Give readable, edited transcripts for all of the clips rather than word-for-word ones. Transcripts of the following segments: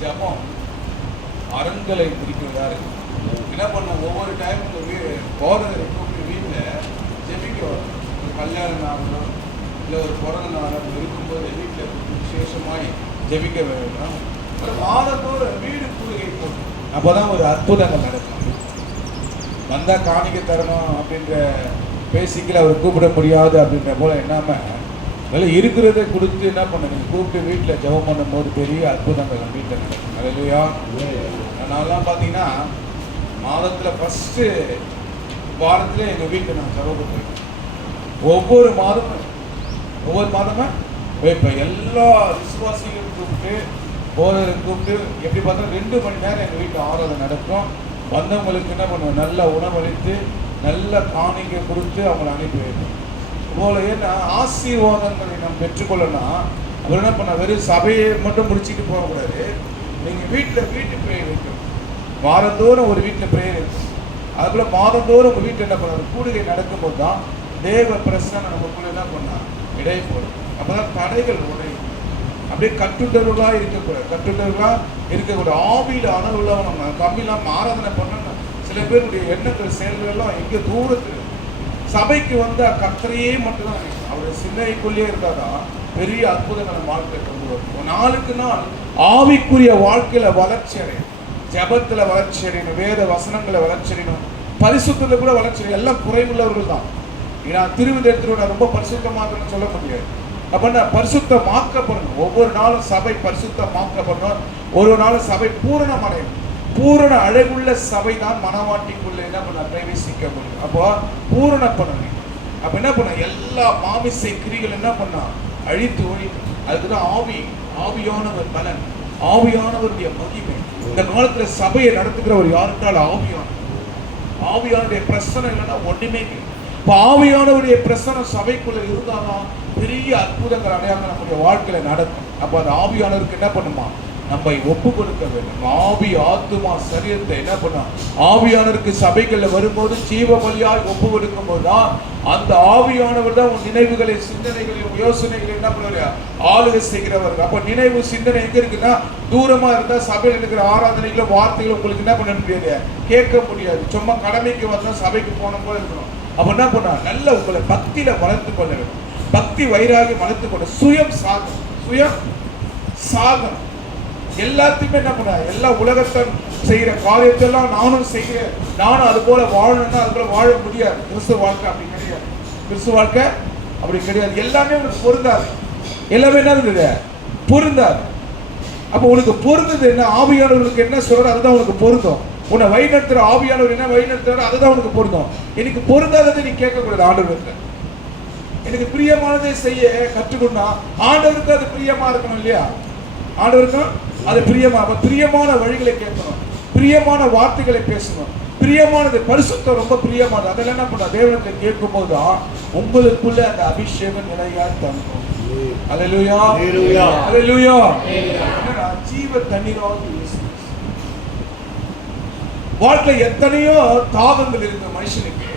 ஜபம் அரண்களை பிடிக்கிறதா இருக்கு. என்ன பண்ண ஒவ்வொரு டைம் போறது வீட்டில் ஜெபிக்க வரும். ஒரு கல்யாண நாளோ இல்லை ஒரு பிறந்த நாளோ இருக்கும்போது வீட்டில் விசேஷமாய் ஜெபிக்க வேண்டும். ஒரு மாதத்தோடு வீடு கூடுகை போட்டு அப்போதான் ஒரு அற்புதங்கள் நடக்கும். வந்தா காணிக்க தரணும் அப்படின்ற பேசிக்கல அவர் கூப்பிட முடியாது அப்படின்ற போல என்னாம இருக்கிறத கொடுத்து என்ன பண்ணுங்க கூப்பிட்டு வீட்டில் ஜெபம் பண்ணும் போது பெரிய அற்புதங்கள் வீட்டில் நடக்கும். அல்லேலூயா. நான்லாம் பார்த்தீங்கன்னா மாதத்தில் ஃபஸ்ட்டு வாரத்தில் எங்கள் வீட்டில் நான் ஜெபம் பண்ணுவேன். ஒவ்வொரு மாதமும் வைப்பேன். எல்லா விசுவாசிகளும் கூப்பிட்டு போதரை கூப்பிட்டு எப்படி பார்த்தா 2 மணி நேரம் எங்கள் வீட்டில் ஆராதனை நடக்கும். வந்தவங்களுக்கு என்ன பண்ணுவேன், நல்ல உணவளித்து நல்ல காணிக்கை கொடுத்து அவங்களை அனுப்பி வைப்பேன். போல ஏன்னா ஆசீர்வாதங்களை நாம் பெற்றுக்கொள்ளனா அவர் என்ன பண்ண வெறும் சபையை மட்டும் முடிச்சுட்டு போகக்கூடாது. நீங்கள் வீட்டு பிரேயர் இருக்கும். வாரந்தோறும் ஒரு வீட்டில் பிரேயர் இருக்கும். அதுக்குள்ள மாதந்தோறும் உங்கள் வீட்டில் என்ன பண்ணாரு கூடுகை நடக்கும்போது தான் தேவ பிரசனம் நமக்குள்ள என்ன பண்ணா இடையே போடும். அப்போதான் தடைகள் உடையும். அப்படியே கட்டுண்டவர்களாக இருக்கக்கூடாது. ஆவியில் அணுகுள்ளவன் நம்ம கம்மியெல்லாம் ஆராதனை பண்ணணும். சில பேருடைய எண்ணங்கள் செயல்கள் எல்லாம் எங்கே தூரத்தில் சபைக்கு வந்து கர்த்தரையே மட்டும்தான் அவருடைய சிந்தைக்குள்ளேயே இருக்காதான் பெரிய அற்புதங்களை வாழ்க்கையை கொண்டு வரும். நாளுக்கு நாள் ஆவிக்குரிய வாழ்க்கையில வளர்ச்சி அடையும். ஜபத்துல வளர்ச்சி அடையணும், வேத வசனங்களை வளர்ச்சி அடையணும், பரிசுத்தத்துல கூட வளர்ச்சி அடையும். எல்லாம் குறைவுள்ளவர்கள் தான். ஏன்னா திருவிழா ரொம்ப பரிசுத்தமாக்கணும்னு சொல்ல முடியாது. அப்படின்னா பரிசுத்தமாக்கப்படணும். ஒவ்வொரு நாளும் சபை பரிசுத்தமாக்கப்படணும். ஒரு நாளும் சபை பூரணம் அடையணும். பூரண அழகுள்ள சபை தான் மனவாட்டிக்குள்ள என்ன பண்ண பிரவேசிக்க முடியும். அப்போ பூரண பண்ணணும். அப்ப என்ன பண்ண எல்லா மாமிசை கிரிகள் என்ன பண்ணா அழித்து ஒழிக்கும். அதுக்குதான் ஆவியானவர் பலன், ஆவியானவருடைய மகிமை. இந்த காலத்துல சபையை நடத்துகிற ஒரு யாருக்கால ஆவியானுடைய பிரசனம் இல்லைன்னா ஒண்ணுமே இல்லை. இப்போ ஆவியானவருடைய பிரசனம் சபைக்குள்ள இருந்தாதான் பெரிய அற்புதங்கள் அடையாளம் நம்முடைய வாழ்க்கையில நடக்கும். அப்ப அந்த ஆவியானவருக்கு என்ன பண்ணுமா நம்மை ஒப்பு கொடுக்க வேண்டும். ஆவி ஆத்துமா சரீரத்தை என்ன பண்ணா ஆவியானவருக்கு சபைகள்ல வரும்போது ஜீவ பலியாய் ஒப்பு கொடுக்கும் போதுதான் அந்த ஆவியானவர் தான் உன் நினைவுகளை சிந்தனைகளை யோசனைகளை என்ன பண்ணுவாரு ஆளுகை செய்கிறவர். அப்ப நினைவு சிந்தனை எங்க இருக்குன்னா தூரமா இருந்தா சபையில் இருக்கிற ஆராதனைகளும் வார்த்தைகளும் உங்களுக்கு என்ன பண்ண முடியாது, கேட்க முடியாது. சும்மா கடமைக்கு வந்தா சபைக்கு போன போல இருக்கணும். அப்ப என்ன பண்ணா நல்ல உங்களை பக்தியில வளர்த்து கொள்ள வேண்டும். பக்தி வைராகி வளர்த்து கொள்ள சுயம் சாகம் எல்லாத்தையுமே என்ன பண்ண எல்லா உலகத்தை செய்கிற காரியத்தெல்லாம் நானும் செய்கிறேன், நானும் அது போல வாழணும்னா அது போல வாழ முடியாது. கிறிஸ்துவ வாழ்க்கை அப்படி கிடையாது. கிறிஸ்துவ வாழ்க்கை அப்படி கிடையாது. எல்லாமே உனக்கு பொருந்தாது. எல்லாமே என்ன இருந்தது பொருந்தாது. அப்போ உனக்கு பொருந்தது என்ன, ஆவியானவர்களுக்கு என்ன சொல்ற அதுதான் உனக்கு பொருந்தும். உன்னை வழிநடத்துற ஆவியானவர் என்ன வழிநடத்துற அதுதான் உனக்கு பொருந்தும். எனக்கு பொருந்தாததை நீ கேட்கக்கூடாது. ஆண்டவருக்கு எனக்கு பிரியமானதை செய்ய கற்றுக்கொண்டா ஆண்டவருக்கு அது பிரியமா இருக்கணும் இல்லையா? ஆண்டவருக்கும் அது பிரியமான வழிகளை கேட்கணும், பிரியமான வார்த்தைகளை பேசணும், பிரியமானது பரிசுத்தம் ரொம்ப பிரியமானது. அதெல்லாம் என்ன பண்ண தேவனத்தை கேட்கும் போதுதான் உங்களுக்குள்ள அந்த அபிஷேகம் நிலையா தங்கும். அல்லேலூயா அல்லேலூயா. ஜீவ தண்ணீராக வாழ்க்கை எத்தனையோ தாகங்கள் இருக்கு மனுஷனுக்கு.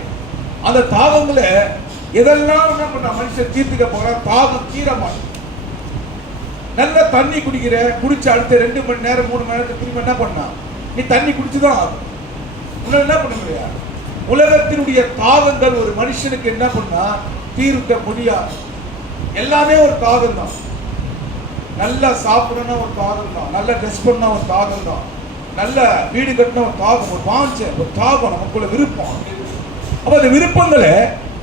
அந்த தாகங்களை எதெல்லாம் என்ன பண்ண மனுஷன் தீர்த்துக்க போற தாகம் தீரமான நல்ல தண்ணி குடிச்ச அடுத்த 2 மணி நேரம் 3 மணி நேரத்துக்கு திரும்ப என்ன பண்ணா நீ தண்ணி குடிச்சுதான் ஆகும். உன்னால என்ன பண்ண முடியாது. உலகத்தினுடைய தாகங்கள் ஒரு மனுஷனுக்கு என்ன பண்ணா தீர்க்க முடியாது. எல்லாமே ஒரு தாகம் தான். நல்லா சாப்பிடணும் ஒரு தாகம் தான், நல்ல ட்ரெஸ் பண்ண ஒரு தாகம் தான், நல்ல வீடு கட்டின ஒரு தாகம், ஒரு வாஞ்ச ஒரு தாகம், நமக்குள்ள விருப்பம். அப்ப அந்த விருப்பங்களை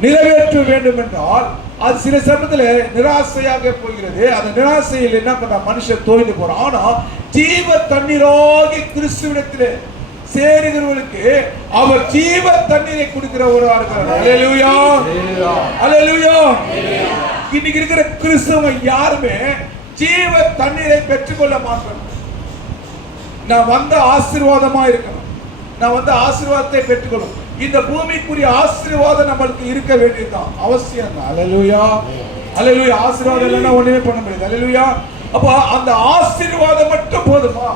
நிறைவேற்ற வேண்டும் என்றால் அது சில சமயத்துல நிராசையாக போகிறது. அந்த நிராசையில் என்ன பண்ண மனுஷன் தோய்ந்து போறான். ஆனா ஜீவ தண்ணீராகி கிறிஸ்துவிடத்திலே சேருகிறவர்களுக்கு அவர் ஜீவ தண்ணீரை குடிக்கிறவரா இருக்கிறார். அல்லேலூயா அல்லேலூயா. இன்னைக்கு இருக்கிற கிறிஸ்தவங்க யாருமே ஜீவ தண்ணீரை பெற்றுக்கொள்ள மாட்டாங்க. நான் வந்த ஆசீர்வாதமா இருக்கணும், நான் வந்த ஆசீர்வாதத்தை பெற்றுக்கொள்ளும். இந்த பூமிக்குரிய ஆசீர்வாதம் நம்மளுக்கு இருக்க வேண்டியதுதான் அவசியம் தான். அல்லேலூயா அல்லேலூயா. ஆசீர்வாதம் இல்லைன்னா ஒண்ணுமே பண்ண முடியாது. அல்லேலூயா. அப்ப அந்த ஆசீர்வாதம் மட்டும் போதுமா?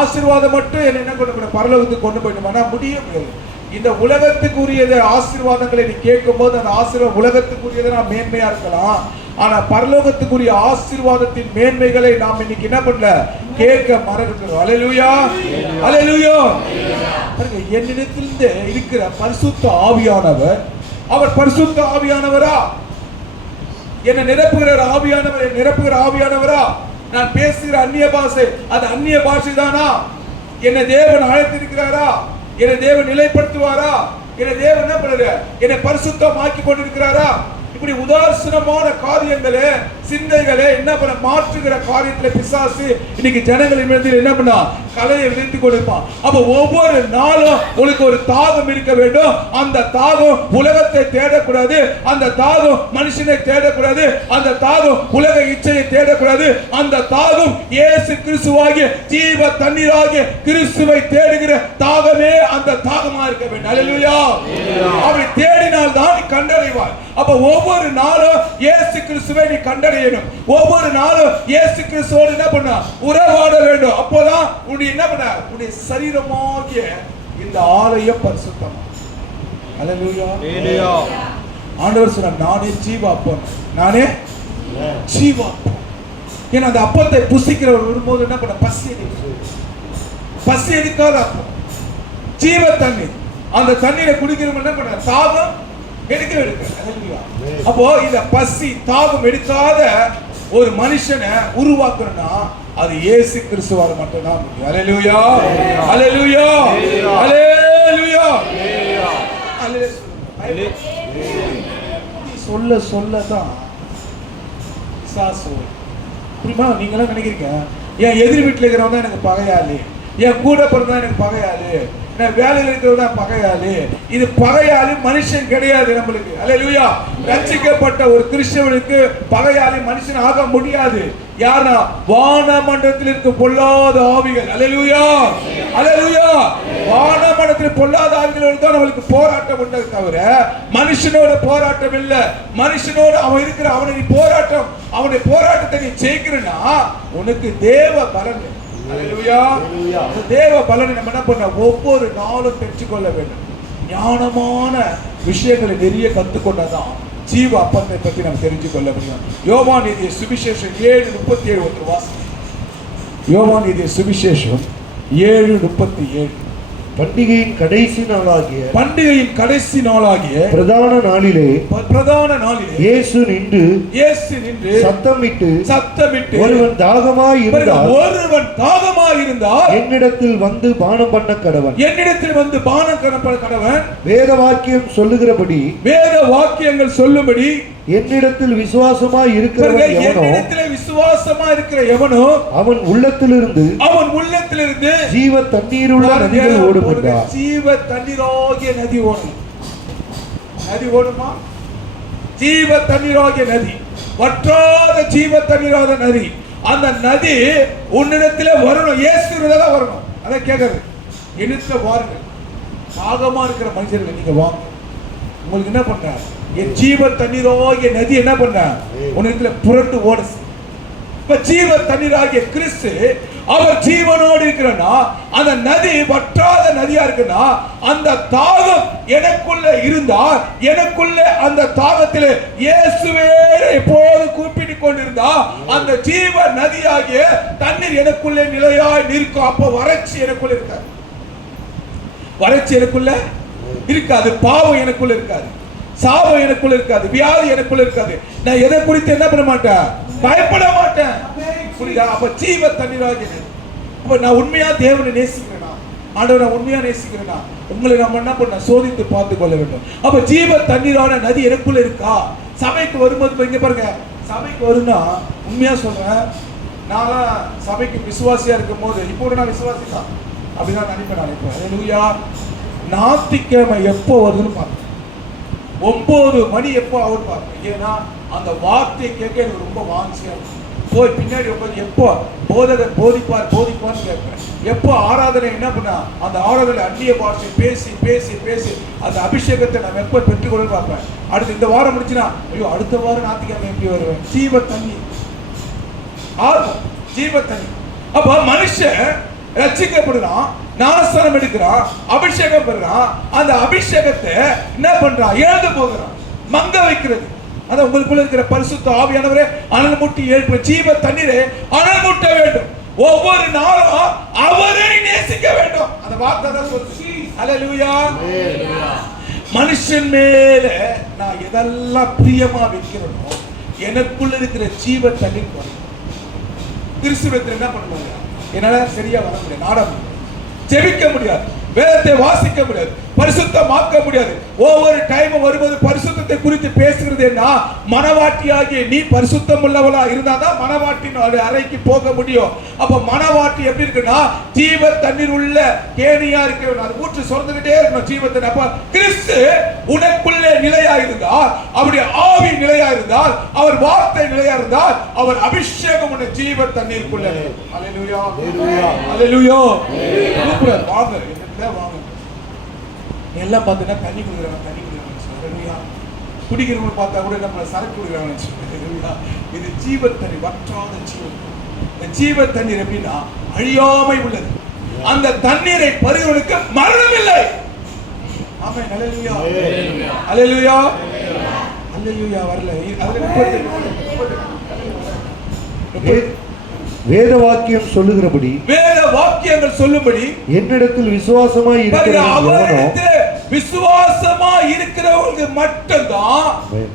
ஆசீர்வாதம் மட்டும் என்ன கொண்டு போய் பரலோகத்துக்கு கொண்டு போயிட்டோம்னா முடிய முடியாது. இந்த உலகத்துக்குரியத ஆசீர்வாதங்களை நீ கேட்கும் போது அந்த ஆசீர்வாதம் உலகத்துக்குரியதை நான் மேன்மையா இருக்கலாம், ஆனா பரலோகத்துக்குரிய ஆசீர்வாதத்தின் மேன்மைகளை நாம் இன்னைக்கு என்ன பண்ணல, கேட்க மறக்கிறோம். அல்லேலூயா, அல்லேலூயா. என்னிடத்திலிருந்து இருக்கிற பரிசுத்த ஆவியானவர், அவர் பரிசுத்த ஆவியானவரா? என்ன நிரப்புகிற ஆவியானவர், நிரப்புகிற ஆவியானவரா? நான் பேசுகிற அந்நிய பாஷை, அது அந்நிய பாஷை தானா? என்ன தேவன் அழைத்திருக்கிறாரா? என்னை தேவன் நிலைப்படுத்துவாரா? என்னை தேவன் என்ன பண்ணுற, என்னை பரிசுத்தமாக்கி கொண்டிருக்கிறாரா? இப்படி உதாசீனமான காரியங்களே, சிந்தைகளே என்ன பண்ண மாற்றுகிற காரியத்துல பிசாசு இன்னைக்கு ஜனங்களின் மத்தியில் என்ன பண்ணா, கலையை விதைத்து கொண்டிருப்பான். அப்ப ஒவ்வொரு நாளும் உனக்கு ஒரு தாகம் இருக்க வேண்டும். அந்த தாகம் உலகத்தை தேடக்கூடாது, அந்த தாகம் மனுஷனை தேடக்கூடாது, அந்த தாகம் உலக இச்சையை தேடக்கூடாது. அந்த தாகம் இயேசு கிறிஸ்துவாகிய ஜீவ தண்ணீராகிய கிறிஸ்துவை தேடுகிற தாகமே அந்த தாகமா இருக்க வேண்டும். அல்லேலூயா. அப்படி தேடினால் தான் நீ கண்டடைவாய். அப்ப ஒவ்வொரு நாளும் இயேசு கிறிஸ்துவை நீ கண்டடையணும். ஒவ்வொரு நாளும் இயேசு கிறிஸ்துவோடு என்ன பண்ண, உறவாட வேண்டும். அப்போதான் உன்னை என்ன பண்ண, உன்னுடைய சரீரமாகிய இந்த ஆலயம் பரிசுத்தம். அல்லேலூயா. ஆண்டவர் சொன்னார், நானே ஜீவ அப்பம், நானே ஜீவ அப்பம். ஏன்னா அந்த அப்பத்தை புசிக்கிறவர் வரும்போது என்ன பண்ண, பசி எடுக்காத அப்பம், ஜீவ தண்ணீர். அந்த தண்ணீரை குடிக்கிறவங்க என்ன பண்ண, தாகம் எடுக்க. அப்போ இந்த பசி தாகம் எடுக்காத ஒரு மனுஷனை உருவாக்கணும்னா அது இயேசு கிறிஸ்துவால மட்டும்தான் முடியும். அல்லேலூயா, அல்லேலூயா, அல்லேலூயா. சொல்ல சொல்லதான் புரியுமா? நீங்களாம் நினைக்கிறீங்க, என் எதிர் வீட்டில் இருக்கிறவங்க தான் எனக்கு பகையாளி, என் கூட பிறந்தா எனக்கு பகையாளி, வேலையில் இருக்கிறதா பகையாளி. இது பகையாளி மனுஷன் கிடையாது நம்மளுக்கு. அல்லேலூயா. ரட்சிக்கப்பட்ட ஒரு கிறிஸ்தவனுக்கு பகையாளி மனுஷன் ஆக முடியாது. யாரா? வானமண்டலத்தில் இருக்க பொல்லாத ஆவிகள். அல்லேலூயா, அல்லேலூயா. வானமண்டலத்தில் பொல்லாத ஆவிகளோடு தான் நம்மளுக்கு போராட்டம் உண்டே தவிர மனுஷனோட போராட்டம் இல்ல. மனுஷனோட அவன் இருக்கிற அவனுடைய போராட்டம், அவனுடைய போராட்டத்தை நீ ஜெயிக்கிறனா உனக்கு தேவ பலன். அல்லேலூயா. தேவ பலனை நம்ம என்ன பண்ண, ஒவ்வொரு நாளும் பெற்றுக்கொள்ள வேண்டும். ஞானமான விஷயங்களை நிறைய கற்றுக்கொண்டதான் ஜீவ அப்பத்தை பற்றி நம்ம தெரிஞ்சு கொள்ள முடியும். யோவான் எழுதிய சுவிசேஷம் 7:37 ஒன்று வாசி. யோவான் எழுதிய சுவிசேஷம் 7:37. பண்டிகையின் கடைசி நாளாகிய பிரதான நாளிலே இயேசு நின்று சத்தமிட்டு ஒருவன் தாகமாய் இருந்தால் என்னிடத்தில் வந்து பானம் பண்ண கடவன். வேத வாக்கியம் சொல்லுகிறபடி, வேத வாக்கியங்கள் சொல்லும்படி என்னிடத்தில் விசுவாசமா இருக்கிற எவனோ அவன் உள்ளத்திலிருந்து ஜீவ தண்ணீருள்ள நதிகள் ஓடும் என்றார். ஜீவ தண்ணீராகிய நதி ஓடும். நதி ஓடுமா? ஜீவ தண்ணீராகிய நதி, வற்றாத ஜீவ தண்ணீராத நதி. அந்த நதி உன்னிடத்திலே வரணும், இயேசுவிடத்துல வரணும். அதை கேட்கறது, எடுத்து வாருங்கள். தாகமா இருக்கிற மனுஷர்கள் நீங்க வாங்க, உங்களுக்கு என்ன பண்றாரு, என் ஜீவ தண்ணீராகிய நதி என்ன பண்ண உனக்குள்ள புரண்டு ஓட. இப்ப ஜீவ தண்ணீராகிய கிறிஸ்து அவர் ஜீவனோடு இருக்கிறனா அந்த நதி வற்றாத நதியா இருக்குன்னா அந்த தாகம் எனக்குள்ள இருந்தா, எனக்குள்ள அந்த தாகத்திலே இயேசுவே எப்போது கூப்பிட்டு கொண்டிருந்தா அந்த ஜீவ நதியாகிய தண்ணீர் எனக்குள்ளே நிலையாய் நிற்கும். அப்ப வறட்சி எனக்குள்ள இருக்காது, வறட்சி எனக்குள்ள இருக்காது, பாவம் எனக்குள்ள இருக்காது, சாபம் எனக்குள்ள இருக்காது, வியாதி எனக்குள்ள இருக்காது. நான் எதை குறித்து என்ன பண்ண மாட்டேன், பயப்பட மாட்டேன். புரியுதா? அப்ப ஜீவ தண்ணீராகியது. அப்ப நான் உண்மையா தேவனை நேசிக்கிறேனா, ஆண்டவரை உண்மையா நேசிக்கிறேனா, உங்களை நம்ம என்ன பண்ண சோதித்து பார்த்து கொள்ள வேண்டும். அப்ப ஜீவ தண்ணீரான நதி எனக்குள்ள இருக்கா? சபைக்கு வரும்போது இங்க பாருங்க, சபைக்கு வரும்னா உண்மையா சொல்றேன், நான் சபைக்கு விசுவாசியா இருக்கும் போது, இப்போ நான் விசுவாசி தான் அப்படிதான் நினைப்பேன். அல்லேலூயா. ஞாயிற்றுக்கிழமை எப்போ வருதுன்னு பார்ப்பேன், 9 மணி எப்போ ஆகுன்னு பார்ப்பேன். ஏன்னா அந்த வார்த்தையை கேட்க எனக்கு ரொம்ப வாஞ்சியா போய் பின்னாடி உட்காந்து எப்போ போதகர் போதிப்பார்னு கேட்பேன். எப்போ ஆராதனை என்ன பண்ணா அந்த ஆராதனை அந்நிய பாஷை பேசி பேசி பேசி அந்த அபிஷேகத்தை நான் எப்போ பெற்றுக்கொள்ள பார்ப்பேன். அடுத்து இந்த வாரம் முடிச்சுன்னா ஐயோ அடுத்த வாரம் ஞாயிற்றுக்கிழமை எப்படி வருவேன். ஜீவ தண்ணி ஆர்வம், ஜீவ தண்ணி. அப்ப மனுஷன் ரட்சிக்கப்படுறான், ஞானஸ்நானம் எடுக்கிறான், அபிஷேகம் பெறுறான். அந்த அபிஷேகத்தை என்ன பண்றான்? இழந்து போகிறான், மங்க வைக்கிறது. அதான் உங்களுக்குள்ள இருக்கிற பரிசுத்த ஆவியானவரே அனல் மூட்டி எழுப்புற ஜீவ தண்ணீரே அனல் மூட்ட வேண்டும். ஒவ்வொரு நாளும் அவரை நேசிக்க வேண்டும். அந்த வார்த்தை தான் சொல்லுது. ஹல்லேலூயா. மனுஷன் மேல நான் எதெல்லாம் பிரியமா வைக்கிறேனோ எனக்குள்ள இருக்கிற ஜீவ தண்ணீர் வரும். கிறிஸ்துவத்தில் என்ன பண்ண முடியாது? என்னால சரியா வர முடியாது, நாட முடியாது, ஜெபிக்க முடியாது, வேதத்தை வாசிக்க முடியாது, பரிசுத்தமாக்க முடியாது. ஒவ்வொரு டைம் வரும்போது பரிசுத்தத்தை குறித்து பேசுகிறது என்ன? மனவாட்டியாகிய நீ பரிசுத்தம் உள்ளவளா இருந்தாதான் மனவாட்டின் அறைக்கு போக முடியும். அப்ப மனவாட்டி எப்படி இருக்குன்னா ஜீவ தண்ணீர் உள்ள கேணியா இருக்க, அது ஊற்று சொர்ந்துகிட்டே இருக்கணும் ஜீவ தண்ணீர். அப்ப கிறிஸ்து உனக்குள்ளே நிலையா இருந்தால், அவருடைய ஆவி நிலையா இருந்தால், அவர் வார்த்தை நிலையா இருந்தால், அவர் அபிஷேகம் உன்னை ஜீவ தண்ணீருக்குள்ள. ஹல்லேலூயா, ஹல்லேலூயா. வாங்க வாங்க எல்லாம் பார்த்தீங்கன்னா தண்ணி குடிக்கிறவங்க தண்ணி குடிக்கிறவங்க, குடிக்கிறவங்க பார்த்தா கூட நம்ம சரக்கு குடிக்கிறவங்க. இது ஜீவ தண்ணீர், வற்றாத ஜீவன். இந்த ஜீவ தண்ணீர் எப்படின்னா அழியாமை உள்ளது. அந்த தண்ணீரை பருகிறவனுக்கு மரணம் இல்லை. ஆமென். ஹல்லேலூயா, ஹல்லேலூயா, ஹல்லேலூயா. வரல வேத வாக்கியம் சொல்லுகிறபடி, வேத வாக்கியங்கள் சொல்லும்படி என்னிடத்தில் விசுவாசமாய் இருக்கிறவனோ, விசுவாசமா இருக்கிறவங்களுக்கு மட்டும்தான்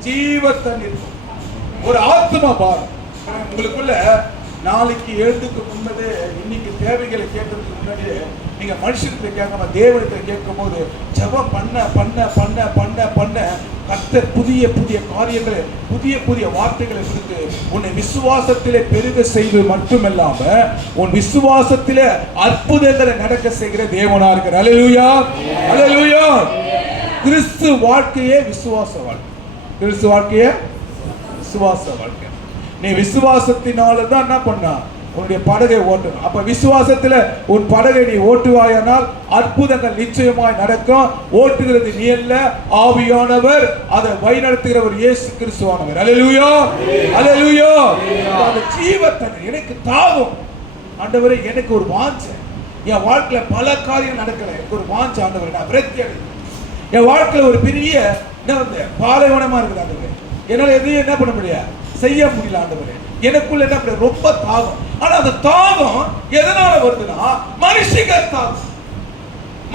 ஜீவ தண்ணீர். ஒரு ஆத்மா பார் உங்களுக்குள்ள நாளைக்கு எழுதுக்கு முன்னதே இன்னைக்கு தேவைகளை கேட்கறதுக்கு முன்னாடியே நீங்க மனுஷத்தை கேட்காம தேவனத்தை கேட்கும் போது ஜெபம் பண்ண பண்ண பண்ண பண்ண பண்ண கர்த்தர் புதிய புதிய காரியங்களை, புதிய புதிய வார்த்தைகளை கொடுத்து உன்னை விசுவாசத்திலே பெருக செய்வது மட்டுமல்லாம உன் விசுவாசத்திலே அற்புதங்களை நடக்க செய்கிற தேவனா இருக்கிறார். ஹல்லேலூயா, ஹல்லேலூயா. கிறிஸ்து வாழ்க்கையே விசுவாச வாழ்க்கை. கிறிஸ்து வாழ்க்கையே விசுவாச வாழ்க்கை. நீ விசுவாசத்தினால தான் என்ன பண்ணா உன்னுடைய படகை ஓட்டணும். அப்ப விசுவாசத்துல உன் படகை நீ ஓட்டுவாயானால் அற்புதங்கள் நிச்சயமாய் நடக்கும். ஓட்டுகிறது நீ அல்ல, ஆவியானவர். அதை வழிநடத்துகிறவர் இயேசு கிறிஸ்துவானவர். ஹல்லேலூயா, ஹல்லேலூயா. அந்த ஜீவ தண்ணீர் எனக்கு தாகம் ஆண்டவரே. எனக்கு ஒரு வாஞ்சை, என் வாழ்க்கையில பல காரியம் நடக்கல, எனக்கு ஒரு வாஞ்சை ஆண்டவரே, நான் விரக்தி அடைகிறேன். என் வாழ்க்கையில ஒரு பெரிய பாலைவனமா இருக்குது ஆண்டவரே, என்னால எதையும் என்ன பண்ண முடியாது, செய்ய முடியல ஆண்டவரே. எனக்குள்ள என்ன ரொம்ப தாகம். ஆனா அந்த தாகம் எதனால வருதுன்னா மனுஷிக தாகம்.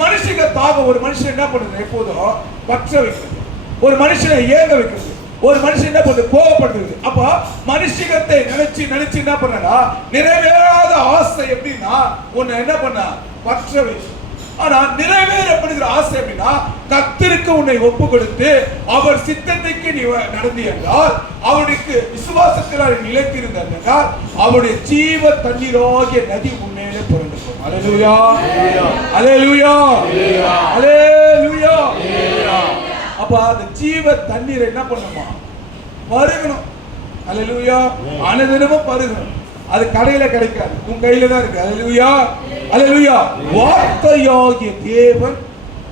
மனுஷிக தாகம் ஒரு மனுஷன் என்ன பண்ணுது? எப்போதும் பற்ற வைக்கிறது, ஒரு மனுஷனை ஏங்க வைக்கிறது, ஒரு மனுஷன் என்ன பண்ணுது? கோபப்படுறது. அப்ப மனுஷிகத்தை நினைச்சு நினைச்சு என்ன பண்ணா நிறைவேறாத ஆசை எப்படின்னா உன்னை என்ன பண்ண பற்ற வைக்கும். ஆனா நிறைவேறப்படுகிற ஆசை எப்படின்னா கர்த்தருக்கு உன்னை ஒப்பு கொடுத்து அவர் சித்தத்துக்கு நீ நடந்து என்றால், அவருக்கு விசுவாசத்தில் நிலைத்திருந்தால் என்றால் அவருடைய ஜீவ தண்ணீராகிய நதி உண்மையிலே புரண்டு போகும். ஹல்லேலூயா, ஹல்லேலூயா, ஹல்லேலூயா. அப்ப அந்த ஜீவ தண்ணீரை என்ன பண்ணுமா? பருகணும். ஹல்லேலூயா. அனுதினமும் பருகணும். அது கடையில கிடைக்காது, உன் கையில தான் இருக்கு. ஹல்லேலூயா, ஹல்லேலூயா. வார்த்தையாகிய தேவன்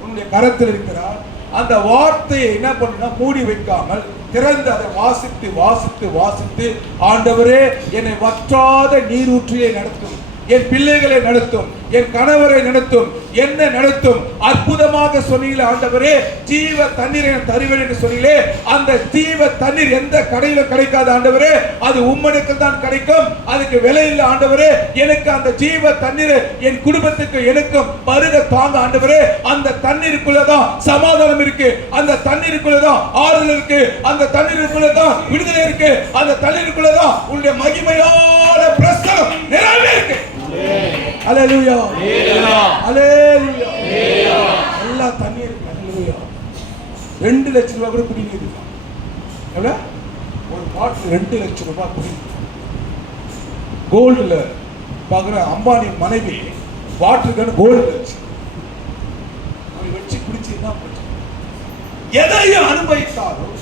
உன்னுடைய கரத்தில் இருக்கிறார். அந்த வார்த்தையை என்ன பண்ணா மூடி வைக்காமல் திறந்து அதை வாசித்து வாசித்து வாசித்து ஆண்டவரே என்னை வற்றாத நீரூற்றியை நடத்தும், என் பிள்ளைகளை நடத்தும், என் கணவரை நடத்தும், என்ன நடத்தும். அற்புதமாக சொன்னீங்களே ஆண்டவரே, ஜீவ தண்ணீரை தருவேன் என்று சொன்னீங்களே, அந்த ஜீவ தண்ணீர் எந்த கடையில கிடைக்காது ஆண்டவரே, அது உம்மனுக்கு தான் கிடைக்கும். அதுக்கு விலை இல்லை ஆண்டவரே. எனக்கு அந்த ஜீவ தண்ணீர் என் குடும்பத்துக்கு எனக்கும் பருக தாங்க ஆண்டவரே. அந்த தண்ணீருக்குள்ளதான் சமாதானம் இருக்கு, அந்த தண்ணீருக்குள்ளதான் ஆறுதல் இருக்கு, அந்த தண்ணீருக்குள்ளதான் விடுதலை இருக்கு, அந்த தண்ணீருக்குள்ளதான் உன்னுடைய மகிமையான பிரசனம் நிறைவே இருக்கு. ஹல்லேலூயா, ஹல்லேலூயா. எல்லா தண்ணீர் ஹல்லேலூயா. 2 லட்சம் ரூபாய் கூட குடிநீர் இருக்கு. எவ்வளவு? ஒரு பாட்டில் 2 லட்சம் ரூபாய் குடிநீர். கோல்டுல பாக்குற அம்பானி மனைவி வாட்டருக்கு கோல்டு வச்சு குடிச்சுன்னா எதையும் அனுபவித்தாலும்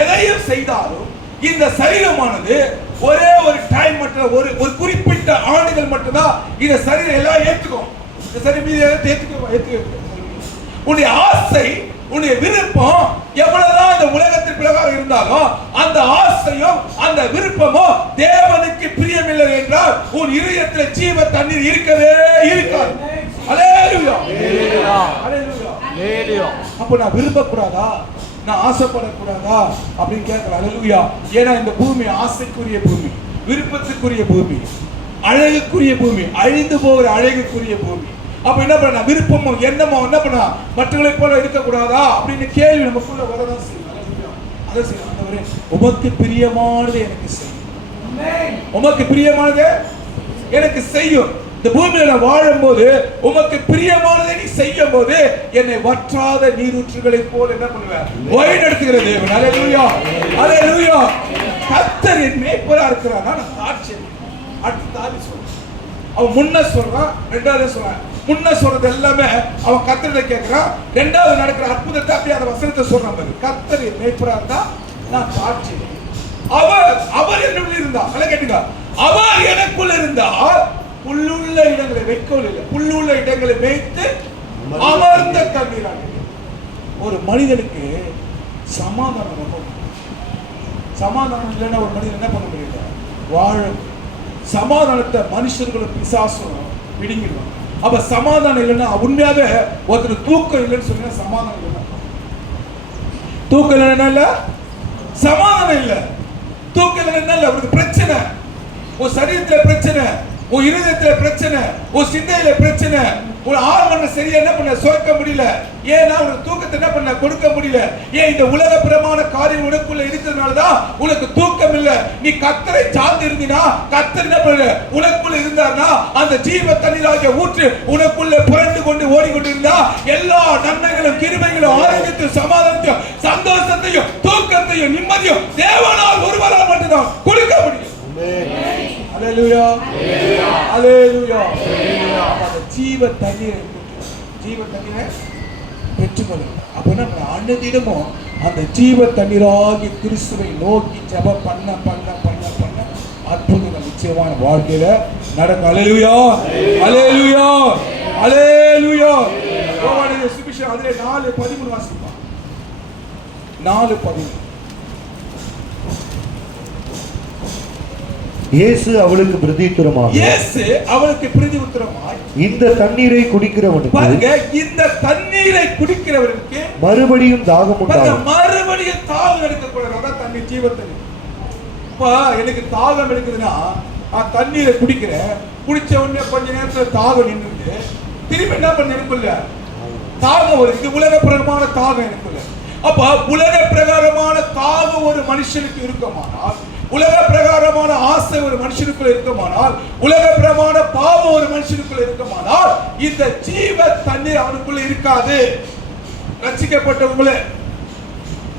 எதையும் செய்தாலும் இந்த சரீரமானது ஒரே ஒரு டைம் மட்டும், ஒரு குறிப்பிட்ட ஆண்டுகள் மட்டும்தான் இந்த சரீரம் எல்லாம் ஏற்றுக்கும். இந்த சரீரம் மீது ஏற்றுக்கும். உன்னுடைய ஆசை, உன்னுடைய விருப்பம் எவ்வளவுதான் இந்த உலகத்தின் பிரகாரம் இருந்தாலும் அந்த ஆசையும் அந்த விருப்பமும் தேவனுக்கு பிரியமில்லை என்றால் உன் இதயத்தில் ஜீவ தண்ணீர் இருக்கவே இருக்காது. ஹalleluya Hallelujah. ஹalleluya அப்ப நான் விரும்பக்கூடாதா, நான் ஆசைப்படக்கூடாதா அப்படின்னு கேட்கலாம். ஹalleluya. ஏன்னா இந்த பூமி ஆசைக்குரிய பூமி, விருப்பத்துக்குரிய பூமி, அழகுக்குரிய பூமி, அழிந்து போகிற அழகுக்குரிய பூமி. அப்ப என்ன பண்ண, விருப்பமோ எண்ணமோ என்ன பண்ண மற்றவர்களை போல இருக்கக்கூடாதா அப்படின்னு கேள்வி நமக்குள்ள வரதான் செய்யும். அதை செய்யும். ஆண்டவரே உமக்கு பிரியமானது எனக்கு செய்யும், உமக்கு பிரியமானது எனக்கு செய்யும். இந்த பூமியில நான் வாழும் போது உமக்கு பிரியமானதை நீ செய்யும் போது என்னை வற்றாத நீரூற்றுகளை போல என்ன பண்ணுவேன், வழி நடத்துகிற தேவன். ஹalleluya ஹalleluya. கர்த்தர் என் மேய்ப்பரா இருக்கிறார். நான் சாட்சி அடுத்தாதி சொல்றேன். அவன் முன்ன சொல்றான், ரெண்டாவது சொல்றான். முன்ன சொல்றது எல்லாமே அவன் கர்த்தரை கேட்கிறான். ரெண்டாவது நடக்கிற அற்புதத்தை அப்படியே அந்த வசனத்தை சொல்றான் பாரு. கர்த்தர் என் மேய்ப்பரா இருந்தா நான் சாட்சி. அவர் என்னுள்ள இருந்தா, நல்லா கேட்டுங்க, அவர் எனக்குள்ள இருந்தால் புல்லுள்ள இடங்களை வைக்கோல் இல்லை, புல்லுள்ள இடங்களை வைத்து அமர்ந்த தண்ணீராக. ஒரு மனிதனுக்கு சமாதானம் ரொம்ப முக்கியம். சமாதானம் இல்லைன்னா ஒரு மனிதன் என்ன பண்ண முடியல, வாழ. சமாதானத்தை மனுஷர்களும் பிசாசும் பிடிங்கிடுவாங்க. அப்ப சமாதானம் இல்லைன்னா உண்மையாவே ஒருத்தர் தூக்கம் இல்லைன்னு சொன்னா சமாதானம் இல்லைன்னா, தூக்கம் இல்லைன்னா சமாதானம் இல்லை. தூக்கம் இல்லைன்னா அவருக்கு பிரச்சனை, ஒரு சரீரத்துல பிரச்சனை, ஒரு இருதயத்துல பிரச்சனை, ஒரு சிந்தையில பிரச்சனை, ஒரு ஆர்வம் சரியா என்ன பண்ண சுரக்க முடியல. ஏன்னா உனக்கு தூக்கத்தை என்ன பண்ண கொடுக்க முடியல. ஏன் இந்த உலக பிரமாண காரியம் உனக்குள்ள இருக்கிறதுனாலதான் உனக்கு தூக்கம் இல்ல. நீ கர்த்தரை சார்ந்து இருந்தினா, கர்த்தர் என்ன பண்ண உனக்குள்ள இருந்தார்னா அந்த ஜீவ தண்ணீராகிய ஊற்று உனக்குள்ள புரண்டு கொண்டு ஓடிக்கொண்டிருந்தா எல்லா நன்மைகளும் கிருபைகளும் ஆரோக்கியத்தையும் சமாதானத்தையும் சந்தோஷத்தையும் தூக்கத்தையும் நிம்மதியும் தேவனால் ஒருவரால் மட்டும்தான் கொடுக்க முடியும். ஹalleluya ஹalleluya. அந்த ஜீவ தண்ணீரை பெற்றுக்கொள்ளும். அப்ப நம்ம அன்னதினமும் அந்த ஜீவ தண்ணீராகி கிறிஸ்துவை நோக்கி ஜெபம் பண்ண பண்ண பண்ண பண்ண அற்புதங்கள் நிச்சயமான வாழ்க்கையில நடக்கும். ஹalleluya ஹalleluya ஹalleluya. யோவானின் சுவிசேஷம் அதிலே 4:13 வாசிப்போம். 4:13. இயேசு அவளுக்கு பிரதியுத்தரமாக, இயேசு அவளுக்கு பிரதியுத்தரமாய், இந்த தண்ணீரை குடிக்கிறவனுக்கு, பாருங்க, இந்த தண்ணீரை குடிக்கிறவனுக்கு மறுபடியும் தாகம் உண்டாகும். மறுபடியும் தாகம் எடுக்கக்கூடாது. அதான் தண்ணீர், ஜீவ தண்ணீர். இப்ப எனக்கு தாகம் எடுக்குதுன்னா நான் தண்ணீரை குடிக்கிறேன், குடிச்ச உடனே கொஞ்ச நேரத்துல தாகம் நின்றுட்டு திரும்பி என்ன பண்ண எனக்குள்ள தாகம் வருது. இது உலக பிரகாரமான தாகம் எனக்குள்ள. அப்ப உலக பிரகாரமான தாகம் ஒரு மனுஷனுக்கு இருக்குமானால், உலக பிரகாரமான ஆசை ஒரு மனுஷனுக்குள்ள இருக்குமானால், உலக பிரகாரமான பாவம் ஒரு மனுஷனுக்குள்ள இருக்குமானால், இந்த ஜீவ தண்ணீர் அவனுக்குள்ள இருக்காது. ரட்சிக்கப்பட்டவங்களே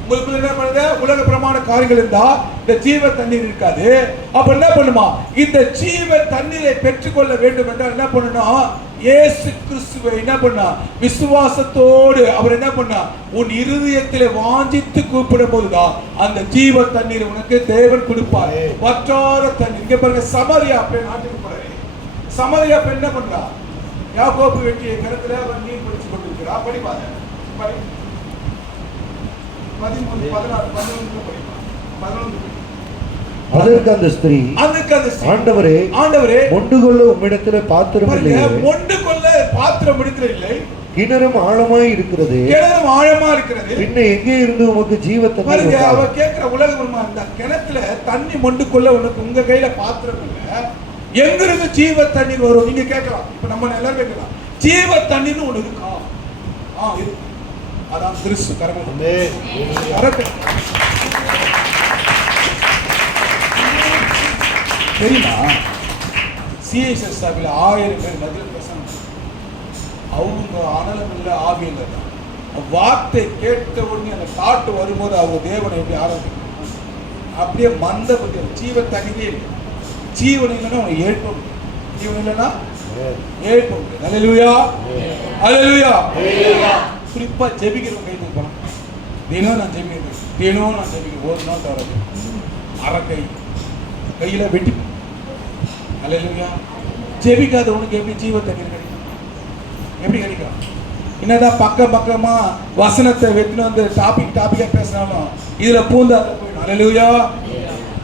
உங்களுக்குள்ள என்ன பண்ணுது, உலக பிரமாண காரியங்கள் இருந்தா இந்த ஜீவ தண்ணீர் இருக்காது. அப்ப என்ன பண்ணுமா, இந்த ஜீவ தண்ணீரை பெற்றுக்கொள்ள வேண்டும் என்றால் என்ன பண்ணணும், இயேசு கிறிஸ்துவை என்ன பண்ணா விசுவாசத்தோடு அவர் என்ன பண்ணா உன் இருதயத்திலே வாஞ்சித்து கூப்பிடும் போதுதான் அந்த ஜீவ தண்ணீர் உனக்கு தேவன் கொடுப்பார். வற்றாத தண்ணீர். இங்க பாருங்க, சமாரியா பெண் நாட்டுக்கு போறாரு. சமாரியா பெண் என்ன பண்றா, யாக்கோபு வெட்டிய கிணத்துல அவர் நீர் பிடிச்சு கொண்டிருக்கிறா. படிப்பாங்க 13, 14, 11 படிப்பாங்க. 11. அதற்கு அந்த ஸ்திரீ, ஆண்டவரே ஆண்டவரே மொண்டு கொள்ள உம்மிடத்திலே பாத்திரம் இல்லை. மொண்டு கொள்ள பாத்திரம் இடத்துல இல்லை. கிணறும் ஆழமாய் இருக்கிறது. கிணறும் ஆழமா இருக்கிறது. பின்ன எங்கே இருந்து உமக்கு ஜீவ தண்ணீர்? பாருங்க, அவ கேக்குற உலகமா இந்த கிணத்துல தண்ணி மொண்டு கொள்ள உனக்கு உங்க கையில பாத்திரம் இல்ல, எங்க இருந்து ஜீவ தண்ணீர் வரும்? நீங்க கேட்கலாம். இப்ப நம்ம எல்லாரும் கேட்கலாம், ஜீவ தண்ணீர்னு ஒண்ணு இருக்கா? இருக்கு. அதான் கிறிஸ்து. கரமே தெரியுமா? சிஎஸ்எஸ் சபையில் 1000 பேர் பதில் பேசணும். அவங்க அனலம் இல்லை, ஆவியம் இல்லை. வார்த்தை கேட்ட உடனே அந்த காட்டு வரும்போது அவங்க தேவனை எப்படி ஆரம்பிக்கணும், அப்படியே மந்த பத்தி ஜீவ தண்ணீரே இல்லை. ஜீவன் இல்லைன்னா அவங்க எழுப்ப முடியும், ஜீவன் இல்லைன்னா எழுப்ப முடியும். ஹல்லேலூயா ஹல்லேலூயா. குறிப்பா ஜெபிக்கிறவங்க கை தூக்கலாம். தினம் நான் ஜெபிக்கிறேன், தினம் நான் ஜெபிக்கிறேன். ஒரு நாள் தவறாது. அரைக்கை கையில வெட்டி. ஹல்லேலூயா. ஜெபிக்காதவனுக்கு எப்படி ஜீவ தண்ணீர் கிடைக்கும்? எப்படி கிடைக்கும்? என்னதான் பக்கமா வசனத்தை வெட்டினு வந்து டாபிக்கா பேசினாலும் இதுல பூந்தா போயிடும். ஹல்லேலூயா.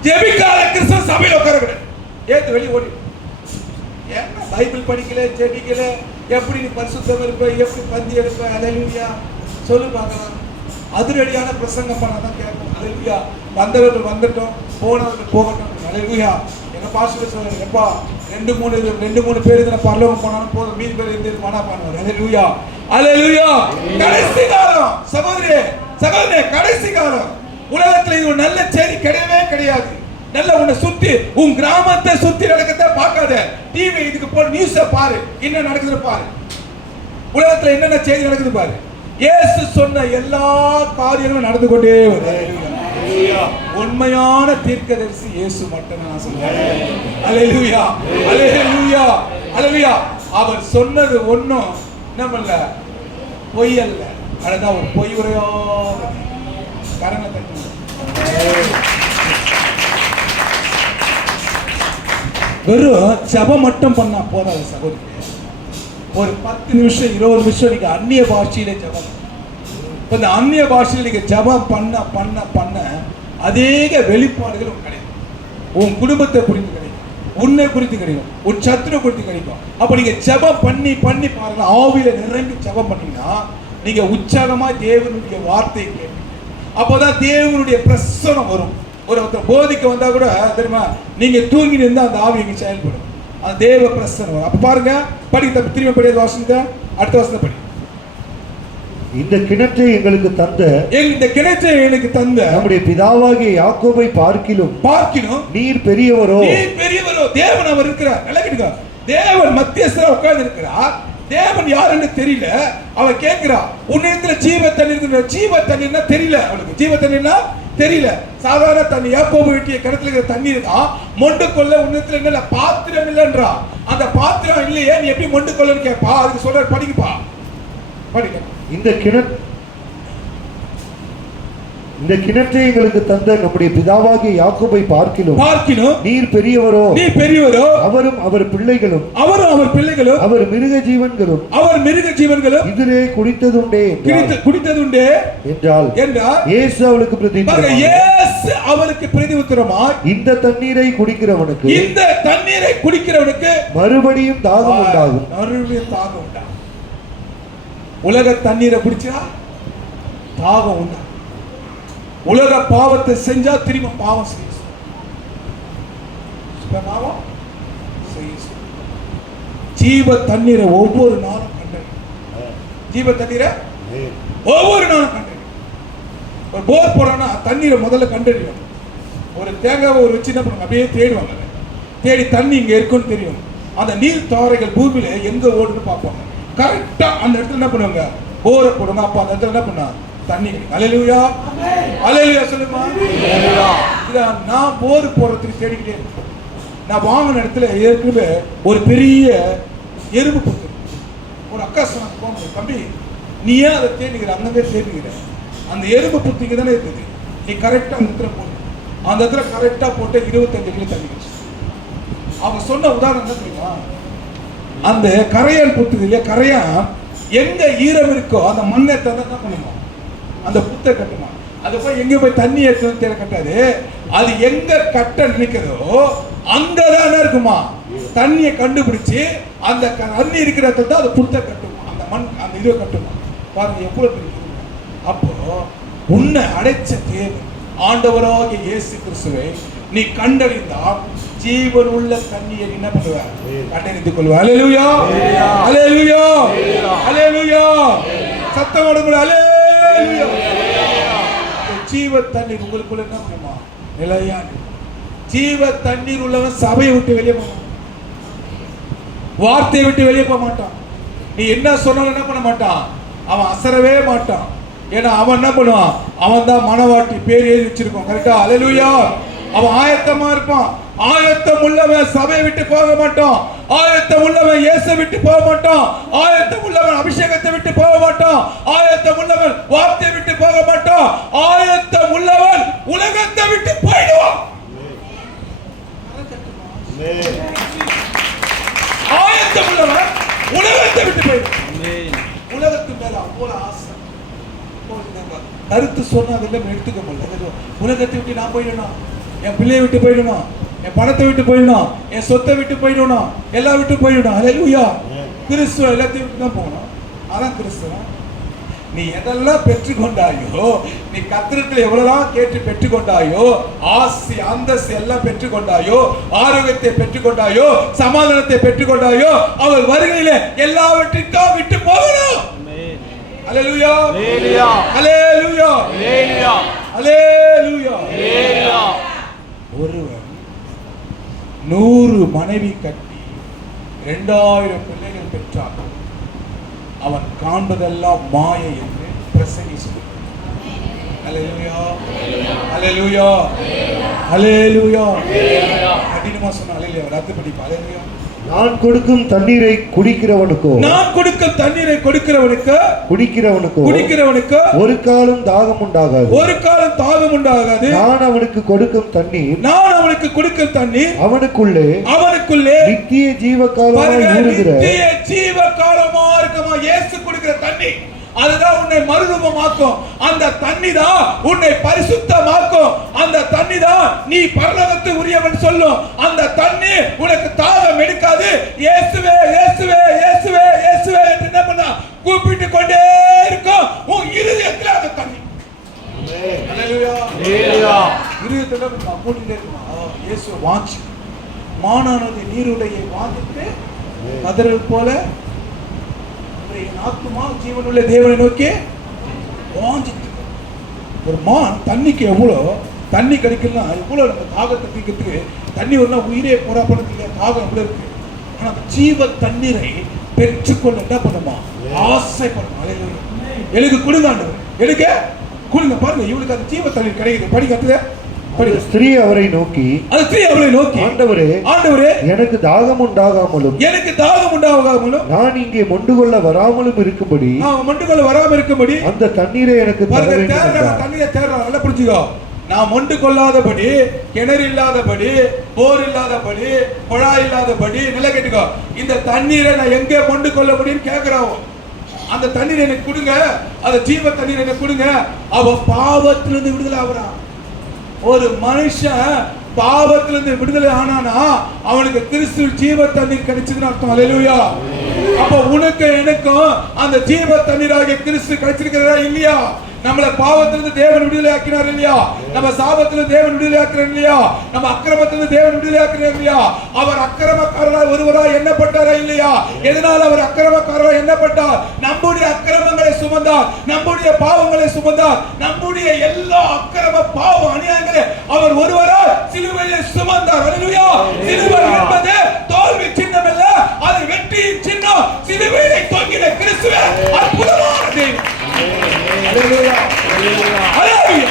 ஜெபிக்காத கிறிஸ்தவ சபையில உட்கார கூடாது. ஏத்து வெளியே ஓடி. என்ன பைபிள் படிக்கல, ஜெபிக்கல, எப்படி நீ பரிசுத்தம் இருப்ப, எப்படி பந்தி எடுப்ப? அல்லேலூயா. சொல்லு பார்க்கலாம். அதிரடியான பிரசங்கம் பண்ணாதான் கேட்கும். அல்லேலூயா. வந்தவர்கள் வந்துட்டோம், போனவர்கள் போகட்டும். அல்லேலூயா. எங்க பாஸ்டர் சொல்றாரு, எப்பா 2-3 பேர் இதுல பரலோகம் போனாலும் போதும், மீதி பேர் இருந்து மனா பண்ணுவார். அல்லேலூயா. அல்லேலூயா. கடைசி காலம் சகோதரே, சகோதரே, கடைசி காலம். உலகத்துல இது ஒரு நல்ல செய்தி கிடையவே கிடையாது. நல்ல உன்னை சுத்தி, உன் கிராமத்தை சுத்தி நடக்கிறத பார்க்காத. டிவி இதுக்கு போற நியூஸ பாரு, என்ன நடக்குது பாரு. உலகத்துல என்னென்ன செய்தி நடக்குது பாரு. இயேசு சொன்ன எல்லா காரியங்களும் நடந்து கொண்டே வருது. உண்மையான தீர்க்கதரிசி இயேசு மட்டும் நான் சொல்றேன். அல்லேலூயா. அல்லேலூயா. அல்லேலூயா. அவர் சொன்னது ஒண்ணும் நம்மள பொய் அல்ல. அதுதான் ஒரு பொய் உரையாத கரங்களை தட்டி. வெறும் ஜபம் மட்டும் பண்ணா போதாது சகோதரி. ஒரு 10 நிமிஷம் 20 நிமிஷம் நீங்க அந்நிய பாஷையில ஜபம். இப்ப இந்த அந்நிய பாஷையில நீங்க ஜபம் பண்ண பண்ண பண்ண அதேக வெளிப்பாடுகள் உங்களுக்கு கிடைக்கும். உன் குடும்பத்தை குறித்து கிடைக்கும், உன்னை குறித்து கிடைக்கும், உன் சத்துரு குறித்து கிடைக்கும். அப்ப நீங்க ஜபம் பண்ணி பண்ணி பாருங்க. ஆவியில நிரம்பி ஜபம் பண்ணீங்கன்னா நீங்க உற்சாகமா தேவனுடைய வார்த்தையை கேட்பீங்க. அப்போதான் தேவனுடைய பிரசன்னம் வரும். ஒருத்தர் போதிக்க வந்தா கூட தெரியுமா, நீங்க தூங்கி இருந்தா அந்த ஆவி இங்க செயல்படும். அந்த தேவ பிரசன்னம் வரும். அப்ப பாருங்க, படிக்க திரும்ப படியாத வாசனத்தை அடுத்த வாசனை படி. இந்த கிணற்றை எங்களுக்கு தந்த, இந்த கிணற்றை எனக்கு தந்த நம்முடைய பிதாவாகிய யாக்கோபை பார்க்கிலும் நீர் பெரியவரோ. நீர் பெரியவரோ. தேவன் அவர் இருக்கிறார். நல்லா கேளுங்க. தேவன் மத்தியஸ்தரா உட்கார்ந்து இருக்கிறார். தேவன் யாருன்னு தெரியல. அவ கேட்கிறா, உன்னிடத்துல ஜீவ தண்ணீர். ஜீவ தண்ணீர்னா தெரியல அவளுக்கு. ஜீவ தண்ணீர்னா தெரியல. சாதாரண தண்ணி, யாக்கோபு வெட்டிய கிணத்துல இருக்கிற தண்ணீர் தான். மொண்டு கொள்ள உன்னிடத்துல என்ன பாத்திரம் இல்லைன்றா. அந்த பாத்திரம் இல்லையே, நீ எப்படி மொண்டு கொள்ளன்னு கேட்பா. அதுக்கு சொல்ற படிக்கப்பா, படிக்க. இந்த கிணற்றை எங்களுக்கு தந்த நம்முடைய பிதாவாகிய யாக்கோபை பார்க்கிலும் நீர் பெரியவரோ. நீர் பெரியவரோ. அவரும் அவர் பிள்ளைகளும் அவர் மிருக ஜீவன்களும் இதிலே குடித்ததுண்டே என்றால் இயேசு அவளுக்கு பிரதியுத்தரமாய் இந்த தண்ணீரை குடிக்கிறவனுக்கு மறுபடியும் தாகம் உண்டாகும். உலக தண்ணீரை குடிச்சா தாகம் உண்டா. உலக பாவத்தை செஞ்சா திரும்ப பாவம் செய்ய. ஜீவ தண்ணீரை ஒவ்வொரு நாளும் கண்டறியும். ஜீவ தண்ணீரை ஒவ்வொரு நாளும் கண்டறியும். ஒரு போர் போறோம்னா தண்ணீரை முதல்ல கண்டறியும். ஒரு தேங்காவை ஒரு வச்சு என்ன பண்ணுவாங்க, அப்படியே தேடுவாங்க. தேடி தண்ணி இங்க இருக்குன்னு தெரியும். அந்த நீர் தாரைகள் பூமியில எங்க ஓடுன்னு பார்ப்பாங்க. கரெக்டா அந்த இடத்துல என்ன பண்ணுவாங்க, போரை போடுங்க. அப்ப அந்த இடத்துல என்ன பண்ணா தண்ணி. அல்லேலூயா. அல்லேலூயா சொல்லுமா. நான் போர் போறதுக்கு தேடிக்கிட்டே இருக்கேன். நான் வாங்கின இடத்துல ஏற்கனவே ஒரு பெரிய எறும்பு புத்து. ஒரு அக்கா சொன்னாங்க, தம்பி நீ ஏன் அதை தேடிக்கிற, அங்கே தேடிக்கிற, அந்த எறும்பு புத்திக்கு தானே இருக்குது, நீ கரெக்டா அந்த இடத்துல போடு. அந்த இடத்துல கரெக்டா போட்டு 25 கிலோ தண்ணி வச்சு. அவங்க சொன்ன உதாரணம் என்ன தெரியுமா, அந்த கரையான் புத்துது இல்லையா, கரையான் எங்க ஈரம் இருக்கோ அந்த மண்ணை தந்தா என்ன பண்ணுமா, அந்த புத்தை கட்டுமா. அது போய் எங்க போய் தண்ணி எடுத்து தேட கட்டாது. அது எங்க கட்ட நினைக்கிறதோ அங்கதான் இருக்குமா, தண்ணியை கண்டுபிடிச்சு அந்த தண்ணி இருக்கிற இடத்துல தான் அது புத்தை கட்டுமா, அந்த மண் அந்த இதை கட்டுமா. பாருங்க எவ்வளவு பெரிய. அப்போ உன்னை அடைச்ச தேவன் ஆண்டவராகிய இயேசு கிறிஸ்துவை நீ கண்டறிந்தால் ஜீவன் உள்ள தண்ணியை என்ன பண்ணுவார், கண்டறிந்து கொள்வார். அல்லேலூயா. அல்லேலூயா. அல்லேலூயா. சத்தம் கொடுங்க. அல்லேலூயா. ஜீவ தண்ணீர் உங்களுக்குள்ள என்ன பண்ணுமா, நிலையான ஜீவ தண்ணீர் உள்ளவன் சபையை விட்டு வெளியே போக மாட்டான், வார்த்தையை விட்டு வெளியே போக மாட்டான். நீ என்ன சொன்னாலும் என்ன பண்ண மாட்டான், அவன் அசரவே மாட்டான். ஏன்னா அவன் என்ன பண்ணுவான், அவன் தான் மனவாட்டி பேர் எழுதி வச்சிருக்கோம். கரெக்டா. அல்லேலூயா. அவன் ஆயத்தமா இருப்பான். ஆயத்தம் உள்ளவன் சபையை விட்டு போக மாட்டான். ஆயத்தம் உள்ளவன் இயேசு விட்டு போக மாட்டான். ஆயத்தம் உள்ளவன் அபிஷேகத்தை விட்டு போக மாட்டான். ஆயத்தம் உள்ளவன் வார்த்தையை விட்டு போக மாட்டான். ஆயத்தம் உள்ளவன் உலகத்தை விட்டு போயிடுவான். ஆயத்தம் உள்ளவன் உலகத்தை விட்டு போயிடுவான். உலகத்து மேல அவ்வளவு ஆசை. கருத்து சொன்னா அதெல்லாம் எடுத்துக்க முடியல. உலகத்தை விட்டு நான் போயிடணும், என் பிள்ளையை விட்டு போயிடணும், என் பணத்தை விட்டு போயிடணும், என் சொத்தை விட்டு போயிடணும், எல்லாம் விட்டு போயிடணும். அல்லேலூயா. கிறிஸ்துவ எல்லாத்தையும் தான் போகணும். அதான் கிறிஸ்துவம். நீ எதெல்லாம் பெற்றுக்கொண்டாயோ, நீ கர்த்தரிடத்தில் எவ்வளவுதான் கேட்டு பெற்றுக்கொண்டாயோ, ஆசி அந்தஸ்து எல்லாம் பெற்றுக்கொண்டாயோ, ஆரோக்கியத்தை பெற்றுக்கொண்டாயோ, சமாதானத்தை பெற்றுக்கொண்டாயோ, அவர் வருகையிலே எல்லாவற்றையும் விட்டு போகணும். அல்லேலூயா, அல்லேலூயா, அல்லேலூயா, அல்லேலூயா, அல்லேலூயா. அல்லேலூயா. ஒருவன் 100 மனைவி கட்டி 2000 பிள்ளைகள் பெற்றான். அவன் காண்பதெல்லாம் மாயை என்று பிரசங்கி சொல்கிறான். அல்லேலூயா, அல்லேலூயா, அல்லேலூயா. கடினமா சொன்ன அல்லேலூயா. ரத்து படிப்பா. அல்லேலூயா. நான் கொடுக்கும் தண்ணீரை குடிக்கிறவனுக்கோ, நான் கொடுக்கும் தண்ணீரை குடிக்கிறவனுக்கு ஒரு காலம் தாகம் உண்டாகாது. ஒரு காலம் தாகம் உண்டாகாது. நான் அவனுக்கு கொடுக்கும் தண்ணீர் அவனுக்குள்ளே நித்திய ஜீவ காலமாய் ஊறுகிற நித்திய ஜீவ காலமா இருக்குமா. இயேசு கொடுக்கிற தண்ணி அதுதான் உன்னை மறுரூபமாக்கும். அந்த தண்ணி தான் உன்னை பரிசுத்தமாக்கும். அந்த தண்ணி தான் நீ பரலோகத்து உரியவன் சொல்லும். அந்த தண்ணி உனக்கு தாகம் எடுக்காது. இயேசுவே, இயேசுவே, இயேசுவே, இயேசுவே என்று என்ன பண்ண கூப்பிட்டு கொண்டே இருக்கும். உன் இருதயத்தில் அந்த தண்ணி. அல்லேலூயா, அல்லேலூயா. இருதயத்தில் கூட்டிட்டே இருக்குமா. இயேசு வாஞ்சி மானானது நீருடையை வாங்கிட்டு கதறல் போல என் ஆத்துமா ஜீவனுள்ள தேவனை நோக்கி வாஞ்சிட்டு. ஒரு மான் தண்ணிக்கு எவ்வளோ தண்ணி கிடைக்கலாம், எவ்வளோ நம்ம தாகத்தை தீக்கிறதுக்கு தண்ணி வரலாம், உயிரே போரா பண்ணதுக்கு தாகம் எவ்வளோ இருக்கு. ஆனால் அந்த ஜீவ தண்ணீரை பெற்றுக்கொள்ள என்ன பண்ணுமா, ஆசைப்படணும். எனக்கு கொடுங்க, எனக்கு கொடுங்க. பாருங்க, இவளுக்கு அந்த ஜீவ தண்ணீர் கிடைக்குது. படிக்கிறது ஸ்திரீ அவரை நோக்கி, ஆண்டவரே, எனக்கு தாகம் உண்டாகாமலும் நான் இங்கே மொண்டு கொள்ள வராமலும் இருக்கும்படி அந்த தண்ணீரை எனக்கு தர வேண்டும். தண்ணீரை தேடுறான். நல்லா புரிஞ்சுக்கோ. நான் மொண்டு கொள்ளாதபடி, கிணறு இல்லாதபடி, போர் இல்லாதபடி, குழாய் இல்லாதபடி, நல்லா கேட்டுக்கோ. இந்த தண்ணீரை நான் எங்கே மொண்டு கொள்ள முடியும்னு கேட்கிறான். அந்த தண்ணீர் எனக்கு கொடுங்க, அந்த ஜீவ தண்ணீர் எனக்கு கொடுங்க. அவ பாவத்திலிருந்து விடுதலை ஆகுறான். ஒரு மனுஷன் பாவத்திலிருந்து விடுதலை ஆனானா அவனுக்கு கிறிஸ்து ஜீவ தண்ணீர் கிடைச்சதுன்னு அர்த்தம். அல்லேலூயா. அப்ப உனக்கு எனக்கும் அந்த ஜீவ தண்ணீராகிய கிறிஸ்து கிடைச்சிருக்கிறதா இல்லையா? நம்மளை பாவத்திலிருந்து தேவன் விடுதலை ஆக்கினார் இல்லையா? நம்ம சாபத்திலிருந்து தேவன் விடுதலை ஆக்கிறார் இல்லையா? நம்ம அக்கிரமத்திலிருந்து தேவன் விடுதலை ஆக்கிறார் இல்லையா? அவர் அக்கிரமக்காரராய் ஒருவராய் எண்ணப்பட்டாரா இல்லையா? எதனால் அவர் அக்கிரமக்காரராய் எண்ணப்பட்டார்? நம்முடைய அக்கிரமங்களை சுமந்தார், நம்முடைய பாவங்களை சுமந்தார், நம்முடைய எல்லா அக்கிரம பாவ அநியாயங்களை அவர் ஒருவராய் சிலுவையில் சுமந்தார். அல்லேலூயா. சிலுவை என்பது தோல்வி சின்னம் அல்ல, அது வெற்றியின் சின்னம். சிலுவையிலே தொங்கின கிறிஸ்துவே அற்புதமான தெய்வம். அல்லேலூயா, அல்லேலூயா, அல்லேலூயா.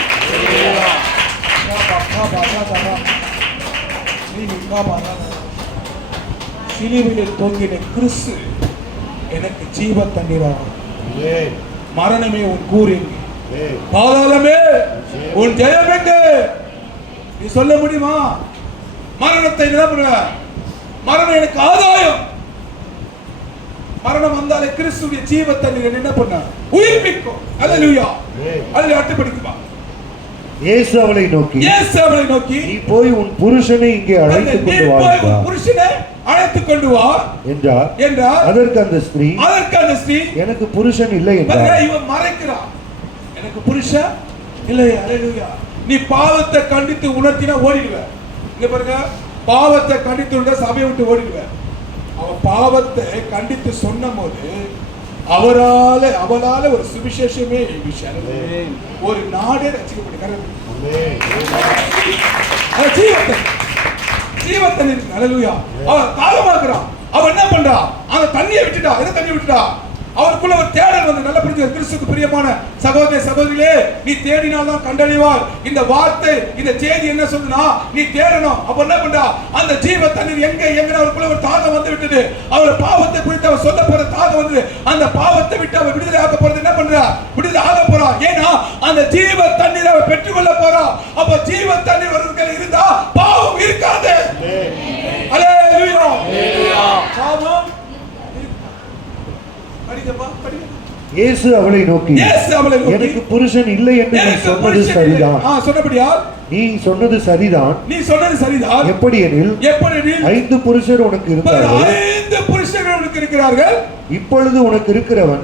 சிலுவையிலே தொங்கின கிறிஸ்து எனக்கு ஜீவ தண்ணீராகும். மரணமே உன் கூர் எங்கே? பாதாளமே உன் ஜெயம் எங்கே? நீ சொல்ல முடியுமா? மரணத்தை என்ன பண்ணுவ? மரணம் எனக்கு ஆதாயம். மரணம் வந்தாலே கிறிஸ்துவின் ஜீவ தண்ணீர் என்ன பண்ண? உயிர்ப்பிக்கும். அல்லேலூயா. அல்லேலூயா. அடுத்து படிக்குமா. இயேசு அவளை நோக்கி, நீ போய் உன் புருஷனை இங்கே அழைத்துக் கொண்டு வா என்றார். அதற்கு அந்த ஸ்திரீ, எனக்கு புருஷன் இல்லை என்றார். இவன் மறைக்கிறான். எனக்கு புருஷன் இல்லை. அல்லேலூயா. நீ பாவத்தை கண்டித்து உணர்த்தினா ஓடிடுவ. இங்க பாருங்க, பாவத்தை கண்டித்து உணர்ந்த சபையை விட்டு ஓடிடுவ. அவன் பாவத்தை கண்டித்து சொன்ன போது அவளால ஒரு சுவிசேஷமே ஒரு நாடே ரசிக்கப்பட்டிருக்கிறது. ஜீவத்தன் இருக்கு. அல்லேலூயா. அவன் தாகமாக்குறான். அவன் என்ன பண்றா? அந்த தண்ணியை விட்டுட்டா. எதை தண்ணி விட்டுட்டா? அவருக்குள்ள ஒரு தேடல் வந்து நல்லா புரிஞ்சு. கிறிஸ்துவுக்கு பிரியமான சகோதர சகோதரிகளே, நீ தேடினால் தான் கண்டறிவார். இந்த வார்த்தை, இந்த செய்தி என்ன சொல்லுனா, நீ தேடணும். அப்ப என்ன பண்றா? அந்த ஜீவ தண்ணீர் எங்க அவருக்குள்ள ஒரு தாகம் வந்து விட்டது. அவர் பாவத்தை குறித்து அவர் சொல்ல போற தாகம் வந்து அந்த பாவத்தை விட்டு அவர் விடுதலை ஆக போறது. என்ன பண்றா? விடுதலை ஆக போறா. ஏன்னா அந்த ஜீவ தண்ணீர் அவர் பெற்றுக்கொள்ள போறா. அப்ப ஜீவ தண்ணீர் அவர்கள் இருந்தா பாவம் இருக்காது. அல்லேலூயா, அல்லேலூயா. பாவம் இயேசு அவளை நோக்கி, எனக்கு புருஷன் இல்லை என்று நீ சொன்னது சரிதான். நீ சொன்னது சரிதான். எப்படி எனில் 5 புருஷர் உனக்கு இருந்தார்கள். உனக்கு இருக்கிறார்கள். இப்பொழுது உனக்கு இருக்கிறவன்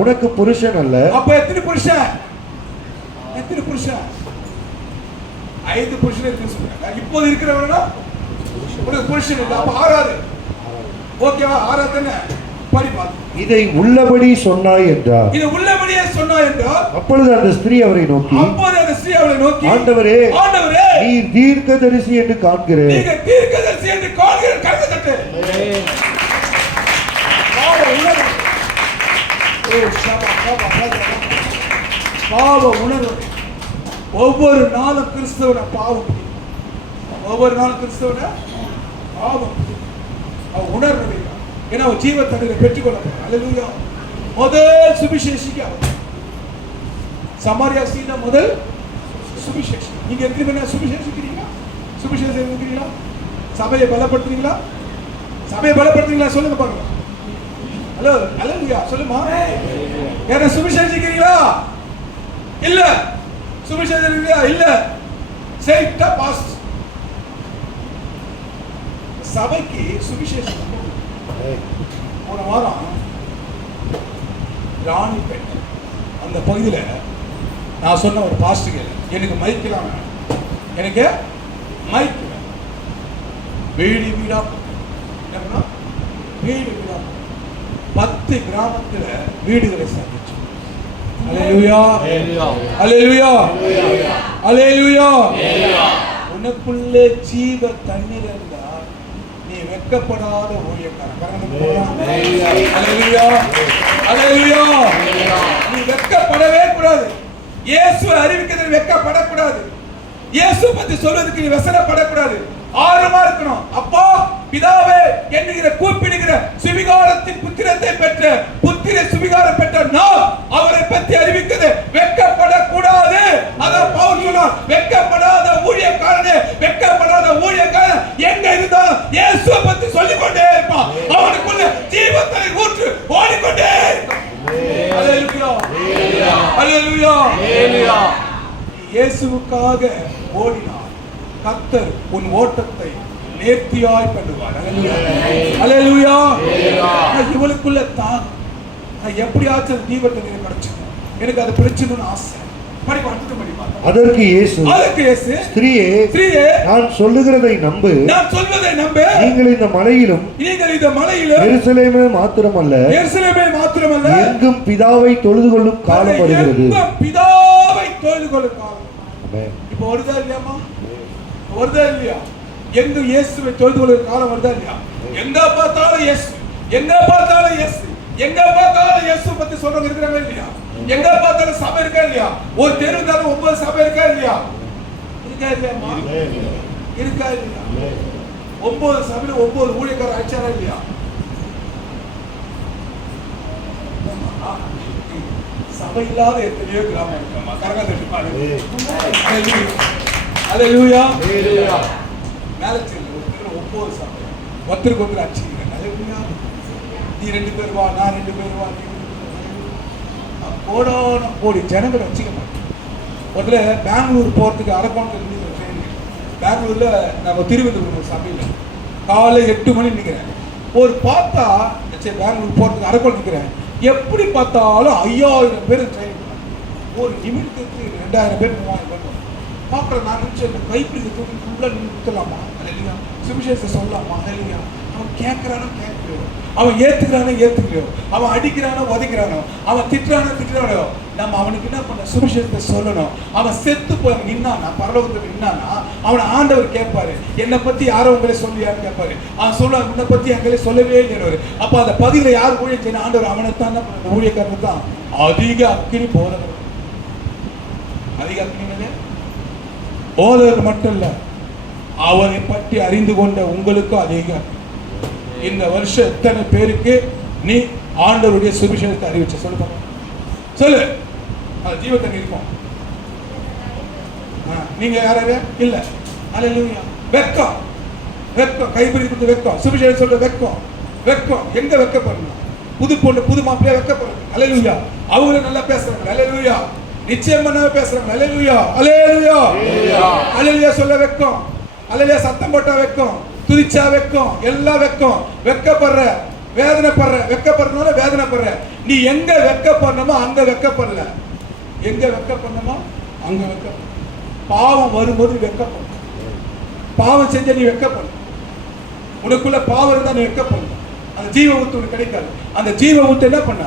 உனக்கு புருஷன் அல்ல. அப்ப எத்தனை புருஷன்? 5 புருஷன் இருக்கு சொல்றாங்க. இப்போது இருக்கிறவனா உனக்கு புருஷன் இல்ல. அப்ப 6. ஓகேவா? 6 தானே? படி பாத்து. இதை உள்ளபடி சொன்னாய் என்றார். இது உள்ளபடியே சொன்னாய் என்றார். அப்பொழுது அந்த ஸ்திரீ அவரை நோக்கி, ஆண்டவரே, நீர் தீர்க்கதரிசி என்று காண்கிறேன். நீங்க தீர்க்கதரிசி என்று காண்கிறேன். கரத்தை தட்டு. பாவ உணர்வு. ஒவ்வொரு நாளும் கிறிஸ்தவனை பாவம். ஒவ்வொரு நாளும் கிறிஸ்தவனை பாவம் உணர்வு. ஏன்னா அவன் ஜீவ தண்ணீரை பெற்றுக்கொள்ள போறான். அல்லேலூயா. முதல் சுவிசேஷிக்கு சமாரியா சீனா முதல் சுவிசேஷம். நீங்க எத்தனை பேர் சுவிசேஷிக்கிறீங்களா? சுவிசேஷம் இருக்கிறீங்களா? சபையை பலப்படுத்துறீங்களா? சொல்லுங்க பாக்கலாம். ஹலோ, அல்லேலூயா சொல்லுமா. ஏன்னா சுவிசேஷிக்கிறீங்களா? இல்ல. சுவிசேஷம் இல்ல. சேஃப்டா பாஸ்ட். சபைக்கு சுவிசேஷம் போன வாரம் ராணிப்பேட் அந்த பகுதியில் நான் சொன்ன ஒரு பாஸ்டர் எனக்கு மைக்கெல்லாம் எனக்கு மைக் வீடு வீடா வீடு வீடா 10 கிராமத்தில் வீடுகளை சந்திச்சு. அல்லேலூயா, அல்லேலூயா, அல்லேலூயா. உனக்குள்ளே ஜீவ தண்ணீர் இருந்தா நீ வெட்கப்படாத ஊழியக்காரன். அல்லேலூயா, அல்லேலூயா. நீ வெட்கப்படவே கூடாது. இயேசுவை அறிவிக்கிறதுக்கு வெட்கப்படக்கூடாது. இயேசு பத்தி சொல்றதுக்கு நீ வெசனப்படக்கூடாது. ஆர்வமா இருக்கணும். அப்பா பிதாவே என்கிற கூப்பிடுகிற சுவிகாரத்தின் புத்திரத்தை பெற்ற புத்திர சுவிகாரம் பெற்ற நான் அவரை பற்றி அறிவிக்கிறது வெட்கப்படக்கூடாது. அதான் பவுல் சொன்னார், வெட்கப்படாத ஊழியக்காரனே, வெட்கப்படாத ஊழியக்காரன் எங்க இருந்தாலும் இயேசுவை பத்தி சொல்லிக் கொண்டே இருப்பான். அவனுக்குள்ள ஜீவத்தை ஊற்று ஓடிக்கொண்டே இருக்கும். அல்லேலூயா, அல்லேலூயா, அல்லேலூயா. இயேசுவுக்காக ஓடினார். கர்த்தர் உன் ஓட்டத்தை நேர்த்தியாய் பண்ணுவார். அல்லேலூயா. இவளுக்குள்ள தாகம் எப்படியாச்சும் ஜீவத்தை கிடைச்சிடும். எனக்கு அது பிரச்சனைன்னு ஆசை. அதற்கு இயேசு, ஸ்திரீயே, நான் சொல்லுகிறதை நம்பு. நீங்கள் இந்த மலையிலும் எருசலேமே மாத்திரமல்ல எங்கும் பிதாவை தொழுது கொள்ளும் காலம் வருகிறது. இப்போ வருதா இல்லையாமா? வருதா இல்லையா? எங்க இயேசுவை தொழுது கொள்ளும் காலம் வருதா இல்லையா? எங்க பார்த்தாலும் இயேசு, எங்க பார்த்தாலும் இயேசு, எங்க பார்த்தாலும் இயேசு பத்தி சொல்றவங்க இருக்கிறாங்க இல்லையா? எங்க பார்த்தாலும் சபை இருக்கா இல்லையா? ஒரு தெருவுல 9 சபை இருக்கா இல்லையா? இருக்கா இல்லையாமா? இருக்கா இல்லையா? 9 சபையில 9 ஊழியக்காரர் ஆச்சாரா இல்லையா? சபை இல்லாத எத்தனையோ கிராமம் இருக்காமா. கரங்க தட்டி பாருங்க. அல்லேலூயா, அல்லேலூயா. மேலச்சேரியில் ஒரு தெருவில் 9 சபை, ஒருத்தருக்கு ஒருத்தர் அடிச்சுக்கிறேன். அல்லேலூயா. நீ 2 பேர் வா, நான் 2 பேர் வா. கோடான கோடி ஜனங்களை வச்சுக்க மாட்டேன். முதல்ல பெங்களூர் போகிறதுக்கு அரக்கோணத்தில் ட்ரெயின். பெங்களூரில் நம்ம திருவனந்தபுரம் சபையில் காலை 8 மணி நிற்கிறேன். ஒரு பார்த்தா சரி பெங்களூர் போகிறதுக்கு அரக்கோணம் நிற்கிறேன். எப்படி பார்த்தாலும் 5000 பேர் ட்ரெயின். ஒரு நிமிடத்துக்கு 2000 பேர் 3000 பேர் பார்க்குற. நான் நினச்சேன் இந்த கைப்பிடிக்க தூக்கி ஃபுல்லாக நின்று நிறுத்தலாமா? இல்லையா சுவிசேஷத்தை சொல்லலாமா? இல்லையா அவன் கேட்குறானோ கேட்கலையோ, அவன் ஏத்துக்கிறானோ ஏத்துக்கலையோ, அவன் அடிக்கிறானோ உதைக்கிறானோ, அவன் திட்டுறானோ, நம்ம அவனுக்கு என்ன பண்ண சுவிசேஷத்தை சொல்லணும். அவன் செத்து போய் நின்னானா, பரலோகத்தில் நின்னானா, அவனை ஆண்டவர் கேட்பாரு, என்னை பத்தி யாரோ உங்களே சொல்லியான்னு கேட்பாரு. அவன் சொல்லுவாங்க, உன்னை பத்தி எங்களே சொல்லவே இல்லைன்னு. அப்ப அந்த பதில யார் ஊழியம் செய்யணும்? ஆண்டவர் அவனைத்தான் என்ன பண்ண, ஊழியக்காரனு தான் அதிக அக்கினி போதவர். அதிக அக்கினி போதவர் மட்டும் இல்ல, அவரை பற்றி அறிந்து கொண்ட உங்களுக்கும் அதிக. இந்த வருஷம் எத்தனை பேருக்கு நீ ஆண்டவருடைய சுவிசேஷத்தை அறிவிச்ச? சொல்லு சொல்லு. அது ஜீவத்தை இருக்கும். நீங்க யாராவது இல்ல. அல்லேலூயா. வெக்கம், வெக்கம், கைப்பிடி கொடுத்து வெக்கம், சுவிசேஷம் சொல்ற வெக்கம், வெக்கம். எங்க வெக்கப்படணும்? புது பொண்ணு புது மாப்பிள்ளையா வெக்கப்படணும். அல்லேலூயா. அவங்களும் நல்லா பேசுறாங்க. அல்லேலூயா. நிச்சயம் பண்ணாம பேசுறாங்க. அல்லேலூயா, அல்லேலூயா, அல்லேலூயா. சொல்ல வெக்கம், அல்லேலூயா. சத்தம் போட்டா வெக்கம், துதிச்சா வெக்கம், எல்லாம் வெக்கம். வெக்கப்படுற வேதனைப்படுற, வெக்கப்படுறதுனால வேதனைப்படுற. நீ எங்க வெக்கப்படணுமோ அங்க வெக்கப்படல, எங்க வெக்கப்படணுமோ அங்க வெக்கப்பட. பாவம் வரும்போது வெக்கப்படும். பாவம் செஞ்ச நீ வெக்கப்படும். உனக்குள்ள பாவம் இருந்தா நீ வெக்கப்படும். அந்த ஜீவ ஊத்து உனக்கு கிடைக்காது. அந்த ஜீவ ஊத்து என்ன பண்ண?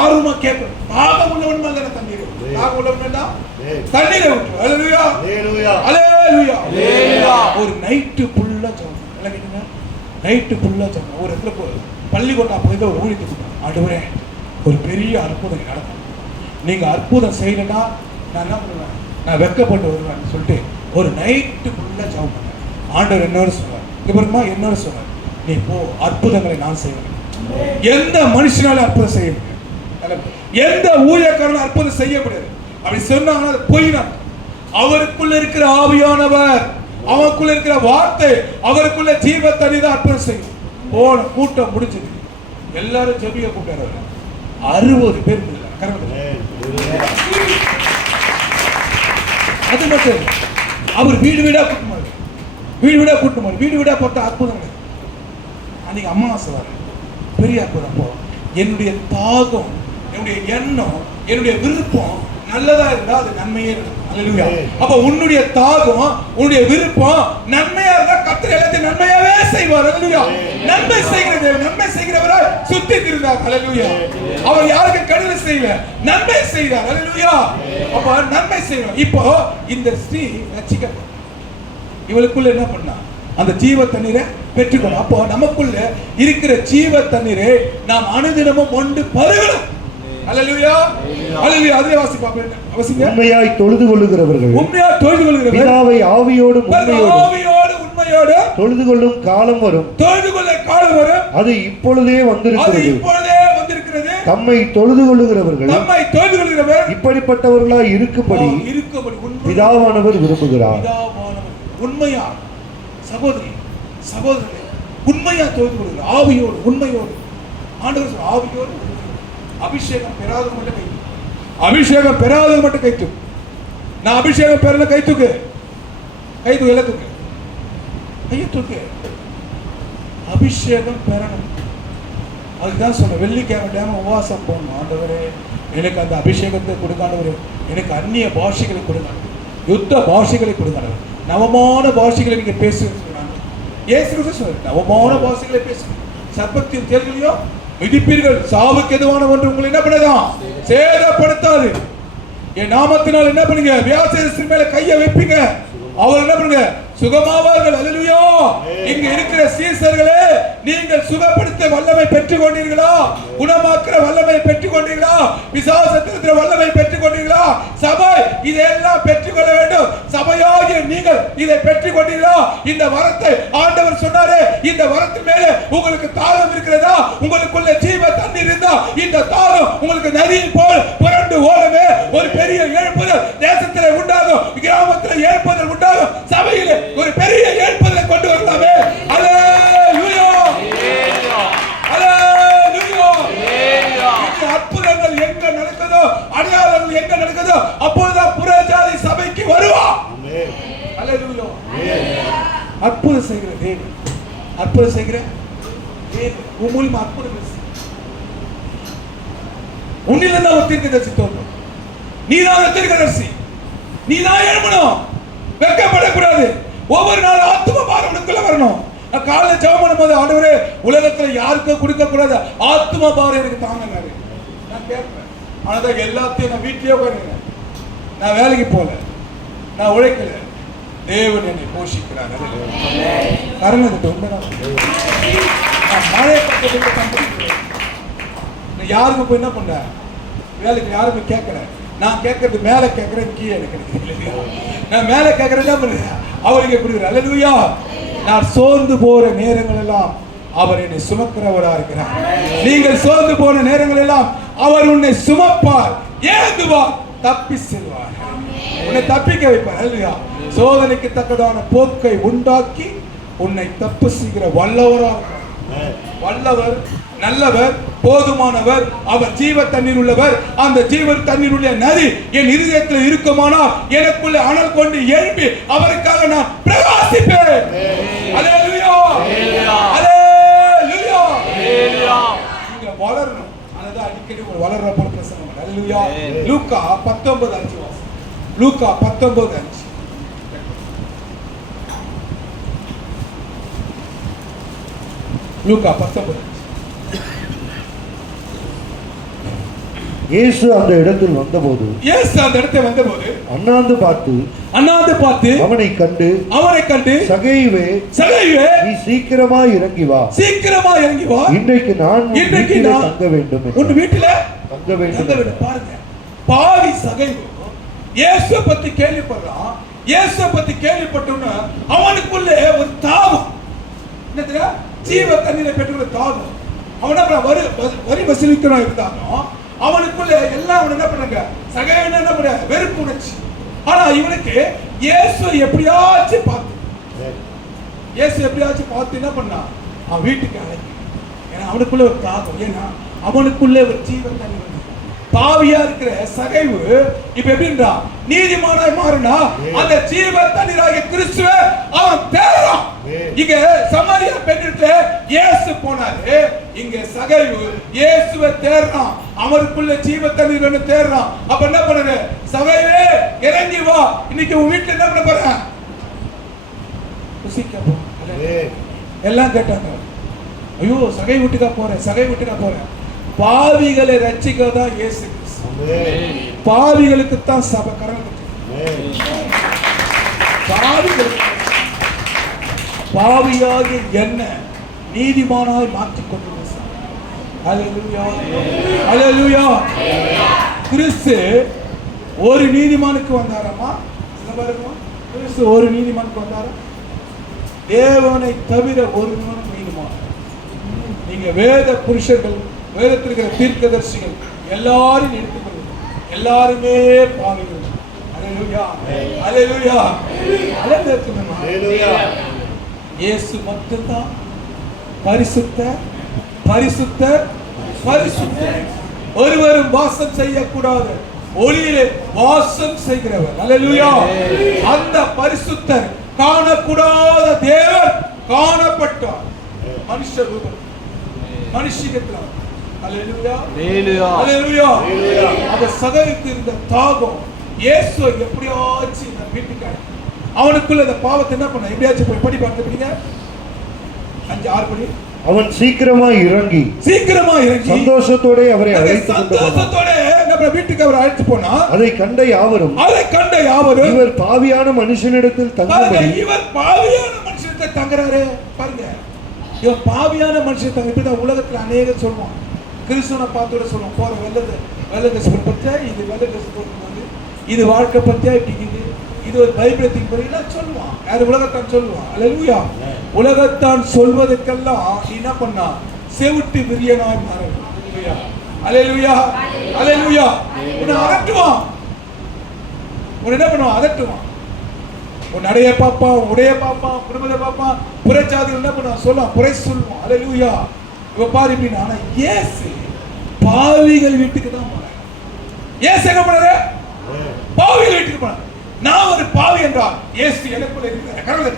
ஆர்வமா கேட்கணும். தாகம் உள்ளவன் மேல தண்ணீர், தாகம் உள்ளவன் தண்ணீரை ஊற்று. அல்லேலூயா, அல்லேலூயா, அல்லேலூயா. ஒரு நைட்டு ஃபுல்லா ஜெபம். இல்லைங்க, நைட்டு ஃபுல்லா ஜெபம். ஒரு இடத்துல பள்ளிக்கூடம் போய் ஒரு ஊழியத்துக்கு ஆண்டவரே ஒரு பெரிய அற்புதம் நடக்கும். நீங்க அற்புதம் செய்யலன்னா நான் என்ன பண்ணுவேன்? நான் வெக்கப்பட்டு வருவேன் சொல்லிட்டு ஒரு நைட்டு ஃபுல்லா ஜெபம் பண்ணேன். ஆண்டவர் என்னோட சொன்னார், இவருமா என்னோட சொன்னார், நீ போ, அற்புதங்களை நான் செய்வேன். எந்த மனுஷனால அற்புதம் செய்ய முடியாது, எந்த ஊழியக்காரனும் அற்புதம் செய்ய முடியாது. அப்படி சொன்னாங்கன்னா பொய்னா. அவருக்குள்ள இருக்கிற ஆவியானவர், அவருக்குள்ள இருக்கிற வார்த்தை, அவருக்குள்ள ஜீவ தண்ணி தான் அற்புதம் செய்யும். போன கூட்டம் முடிஞ்சது, எல்லாரும் ஜெபிக்க கூப்பிட்டாரு. 60 பேர் அது மட்டும். அவர் வீடு வீடா கூட்டமாரு, வீடு வீடா கூட்டமாரு, வீடு வீடா பார்த்தா அற்புதம். அன்னைக்கு அமாவாசை வர பெரிய அற்புதம். அப்போ என்னுடைய தாகம், என்னுடைய எண்ணம், என்னுடைய விருப்பம் நல்லதா இருந்தா அது நன்மையே இருக்கும். அல்லேலூயா. அப்ப உன்னுடைய தாகம், உன்னுடைய விருப்பம் நன்மையா இருந்தா கர்த்தர் எல்லாத்தையும் நன்மையாவே செய்வார். அல்லேலூயா. நன்மை செய்கிற தேவன், நன்மை செய்கிறவராய் சுத்தி திரிந்தார். அல்லேலூயா. அவர் யாருக்கு கெடுதல் செய்யல, நன்மை செய்தார். அல்லேலூயா. அப்ப நன்மை செய்யணும். இப்போ இந்த ஸ்ரீ ரட்சிக்கப்பட்ட இவளுக்குள்ள என்ன பண்ணா? அந்த ஜீவ தண்ணீரை பெற்றுக்கணும். அப்போ நமக்குள்ள இருக்கிற ஜீவ தண்ணீரை நாம் அனுதினமும் கொண்டு பருகணும். அல்லேலூயா, அல்லேலூயா. அதே வாசிப்பாங்க. உண்மையாய் தொழுது கொள்ளுகிறவர்கள், உண்மையாய் தொழுது கொள்ளுகிறவர்கள் பிதாவை ஆவியோடு உண்மையோடு தொழுது கொள்ளும் காலம் வரும், தொழுது கொள்ள காலம் வரும். அது இப்பொழுதே வந்திருக்கிறது. தம்மை தொழுது கொள்ளுகிறவர்கள் இப்படிப்பட்டவர்களாய் இருக்கும்படி பிதாவானவர் விரும்புகிறார். உண்மையா சகோதரி, சகோதரர்களே, உண்மையா தொழுது கொள்ளுகிறார். ஆவியோடு, உண்மையோடு. ஆண்டவர் ஆவியோடு. அபிஷேகம் பெறாதவங்க மட்டும் கை, அபிஷேகம் பெறாதவங்க மட்டும் கை தூக்கு. நான் அபிஷேகம் பெறல, கை தூக்கு, கை தூக்கு, எல்லாம் தூக்கு, கையை தூக்கு. அபிஷேகம் பெறணும். அதுதான் சொன்ன வெள்ளிக்கிழமை டைம் உபவாசம் போகணும். ஆண்டவரே எனக்கு அந்த அபிஷேகத்தை கொடுக்காண்டவரே, எனக்கு அந்நிய பாஷைகளை கொடுங்க, யுத்த பாஷைகளை கொடுங்க, நவமான பாஷைகளை நீங்க பேசுங்க. நவமான பாஷைகளை பேசுங்க. சர்ப்பத்தின் தேர்தலையோ மிதிப்பீர்கள், சாவுக்கு எதுவான ஒன்று உங்களை என்ன பண்ணதான் சேதப்படுத்தாது. என் நாமத்தினால் என்ன பண்ணுங்க? வியாசேஸ்வரர் மேல கையை வைப்பீங்க, அவர் என்ன பண்ணுங்க? சுகமாவார்கள். அல்லேலூயா. இங்க இருக்கிற சீசர்களே, நீங்கள் சுகப்படுத்த வல்லமை பெற்றுக் கொண்டீர்களா? குணமாக்குற வல்லமை பெற்றுக் கொண்டீர்களா? பிசாசத்தின் வல்லமை பெற்றுக் கொண்டீர்களா? சபை இதெல்லாம் பெற்றுக்கொள்ள வேண்டும். சபையாகிய நீங்கள் இதை பெற்றுக் கொண்டீர்களா? இந்த வரத்தை ஆண்டவர் சொன்னாரே, இந்த வரத்தின் மேலே உங்களுக்கு தாகம் இருக்கிறதா? உங்களுக்குள்ள ஜீவ தண்ணீர் இருந்தா இந்த தாகம் உங்களுக்கு நதியின் போல் புரண்டு ஓடவே ஒரு பெரிய எழுப்புதல் தேசத்திலே உண்டாகும், கிராமத்தில் எழுப்புதல் உண்டாகும், சபையிலே ஒரு பெரிய எழுப்புதலை கொண்டு வரலாமே. அல்லேலூயா, அல்லேலூயா. அற்புதங்கள் எங்க நடக்குதோ, அடையாளங்கள் எங்க நடக்குதோ, அப்போதுதான் புறஜாதி சபைக்கு வருவா. அல்லேலூயா. அற்புதம் செய்கிற தேவன், அற்புதம் செய்கிற தேவன் உன் மூலமா அற்புதம் உன்னிலிருந்து ஒரு தீர்க்கதரிசி தோன்றும். நீதான் தீர்க்கதரிசி, நீதான் எழுப்பணும், வெட்கப்படக்கூடாது. ஒவ்வொரு நாள் ஆத்தும பாரம் உனக்குள்ள வரணும். காலையில ஜெபம் பண்ணும்போது ஆண்டவரே உலகத்துல யாருக்கும் கொடுக்க கூடாது ஆத்தும பாரம் எனக்கு தாங்க. நான் கேட்பேன், ஆனா எல்லாத்தையும் நான் வீட்டிலே உட்காருங்க, நான் வேலைக்கு போல, நான் உழைக்கல, தேவன் என்னை போஷிக்கிறார். கரணத்தை உண்மைதான். நான் மழை பக்கத்துல யாருக்கும் போய் என்ன பண்ற? வேலைக்கு யாருமே கேட்கல. நான் கேட்கறது மேல கேட்கறேன், கீழே எனக்கு நான் மேல கேட்கறேன், என்ன பண்ணுறேன்? அவருக்கு கொடுக்குறேன். அல்லேலூயா. நான் சோர்ந்து போற நேரங்கள் எல்லாம் அவர் என்னை சுமக்கிறவரா இருக்கிறார். நீங்கள் சோர்ந்து போன நேரங்கள் எல்லாம் அவர் உன்னை சுமப்பார், ஏந்துவார், தப்பி செல்வார், உன்னை தப்பிக்க வைப்பார். அல்லேலூயா. சோதனைக்கு தக்கதான போக்கை உண்டாக்கி உன்னை தப்பு செய்கிற வல்லவரா இருக்கிறார். வல்லவர், நல்லவர், போதுமானவர். அவர் ஜீவ தண்ணீர் உள்ளவர். அந்த ஜீவ தண்ணீர் உள்ள நதி என் இருதயத்தில் இருக்குமானால் எனக்குள்ள அனல் கொண்டு எழுப்பி அவருக்காக நான் பிரகாசிப்பேன். அல்லேலூயா, அல்லேலூயா. அல்லேலூயா. லூக்கா 19:5 வாசி. லூக்கா 19:5. லூக்கா 19:5. இயேசு அந்த இடத்தில் வந்தபோது அண்ணாந்து பார்த்து அவனை கண்டு சகையுவே நீ சீக்கிரமாய் இறங்கி வா இன்றைக்கு நான் தங்க வேண்டும் உன் வீட்டில தங்க வேண்டும். பாருங்க, பாவி சகைவு இயேசு பத்தி கேள்விப்படுறான். இயேசு பத்தி கேள்விப்பட்டோன்னு அவனுக்குள்ளே ஒரு தாகம், என்னதுடா, ஜீவ தண்ணீரை பெற்றுள்ள தாகம். அவன வரி வசூலிக்கிறவன் இருந்தாலும் அவனுக்குள்ள எல்லாம் அவன் என்ன பண்ணாங்க, சகைவன் என்ன பண்ண, வெறுப்பு உணர்ச்சி. ஆனா இவனுக்கு இயேசு எப்படியாச்சும் பார்த்து என்ன பண்ணா, அவன் வீட்டுக்கு அழைக்க. ஏன்னா அவனுக்குள்ள ஒரு தாகம், ஏன்னா அவனுக்குள்ள ஒரு ஜீவன் தண்ணி வந்து பாவியா இருக்கிற சகைவு இப்ப எப்படின்றா நீதிமானாய் மாறினா அந்த ஜீவ தண்ணீராகிய கிறிஸ்துவை அவன் தேடுறான். இங்க சமாரியா பெண்ணிட்ட இயேசு போனாரு, இங்க சகைவு இயேசுவை தேடுறான். அவருக்குள்ள ஜீவ தண்ணீர் தேடுறான். அப்ப என்ன பண்ணுங்க, சகைவே இறங்கி வா, இன்னைக்கு உன் வீட்டுல என்ன பண்ண போற, எல்லாம் கேட்டாங்க. ஐயோ சகை வீட்டுக்கா போறேன். பாவிகளை ரட்சிக்கதான் இயேசு கிறிஸ்து. பாவிகளுக்கு தான் சபை கரம். பாவியாகி என்ன நீதிமானாய் மாற்றிக் கொண்டு கிறிஸ்து ஒரு நீதிமானுக்கு வந்தாரமா? கிறிஸ்து ஒரு நீதிமானுக்கு வந்தாரா? தேவனை தவிர ஒரு நீதிமான். நீங்க வேத புருஷர்கள், வேதத்தில் இருக்கிற தீர்க்கதரிசிகள் எல்லாரும் எடுத்துக்கொள்ளுங்க, எல்லாருமே பாவிகள். இயேசு மட்டும்தான் பரிசுத்தர். ஒருவரும் வாசம் செய்யக்கூடாது, ஒளியிலே வாசம் செய்கிறவர். அல்லேலூயா. அந்த பரிசுத்தர் காணக்கூடாத தேவன் காணப்பட்டார் மனுஷ ரூபம், மனுஷிகத்தில். அல்லேலூயா. அந்த சகைக்கு இருந்த தாகம் இயேசு எப்படியாச்சும் இந்த வீட்டுக்கார அவனுக்குள்ள இந்த பாவத்தை என்ன பண்ண, எப்படியாச்சும் போய் படி பார்த்துப்பீங்க. 5-6 படி. அவன் சீக்கிரமாய் இறங்கி சந்தோஷத்தோட அவரை வீட்டுக்கு அவர் அழைத்து போனா, அதை கண்ட யாவரும் இவர் பாவியான மனுஷனிடத்தில் தங்குறாரு. பாருங்க, இவன் பாவியான மனுஷன் தங்க. இப்படிதான் உலகத்துல அநேகம் சொல்லுவான், கிறிஸ்துவனை பார்த்து சொல்லுவான், போற வெள்ளை ட்ரெஸ் பத்தியா, இது வெள்ளை ட்ரெஸ் போட்டு, இது வாழ்க்கை பத்தியா, இப்படி இது ஒரு பைபிளத்தின் படியெல்லாம் சொல்லுவான். யாரு? உலகத்தான் சொல்லுவான். அல்லேலூயா. உலகத்தான் சொல்வதற்கெல்லாம் என்ன பண்ணா, செவிட்டு விரியனாய் மாறணும். அல்லேலூயா. அல்லேலூயா. உன்னை அதட்டுவான், உன்னை என்ன பண்ணுவான், அதட்டுவான். உன் நடைய பார்ப்பான், உடைய பார்ப்பான், குடும்பத்தை பார்ப்பான், புறச்சாதிகள் என்ன பண்ணுவான், சொல்லுவான், புரை சொல்லுவான். அல்லேலூயா. இவ பாரு இப்படின்னா, ஆனா இயேசு பாவிகள் வீட்டுக்கு தான் போனார். இயேசு என்ன பண்ணாரு? பாவிகள் வீட்டுக்கு போனார். நான் ஒரு பாவி என்றால் இயேசு எனக்குள்ள இருக்கிறார். கடவுளே,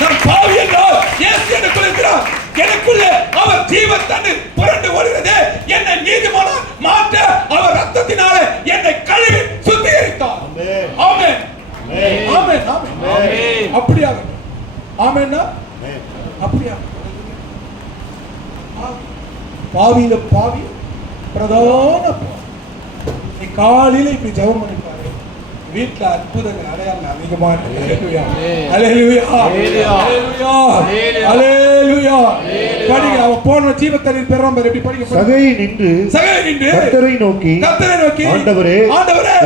நான் பாவி என்றால் இயேசு எனக்குள்ள இருக்கிறார். எனக்குள்ள அவர் ஜீவ தண்ணீர் புரண்டு ஓடுகிறது. என்னை நீதிமானா மாற்ற அவர் ரத்தத்தினாலே என்னை கழுவி சுத்திகரித்தார். ஆமென். ஆமென். ஆமென். அப்படியே ஆமென்னா அப்படியே. பாவியில பாவி பிரதான காலையில இப்படி ஜெபம் பண்ணிப்பாரு, வீட்டுல அற்புதங்கள் அடையாளம் அதிகமா இருக்கு. படிங்க, அவன் போன ஜீவத்தண்ணீர் பெறாம எப்படி படிக்க. சகை நின்று கர்த்தரை நோக்கி ஆண்டவரே,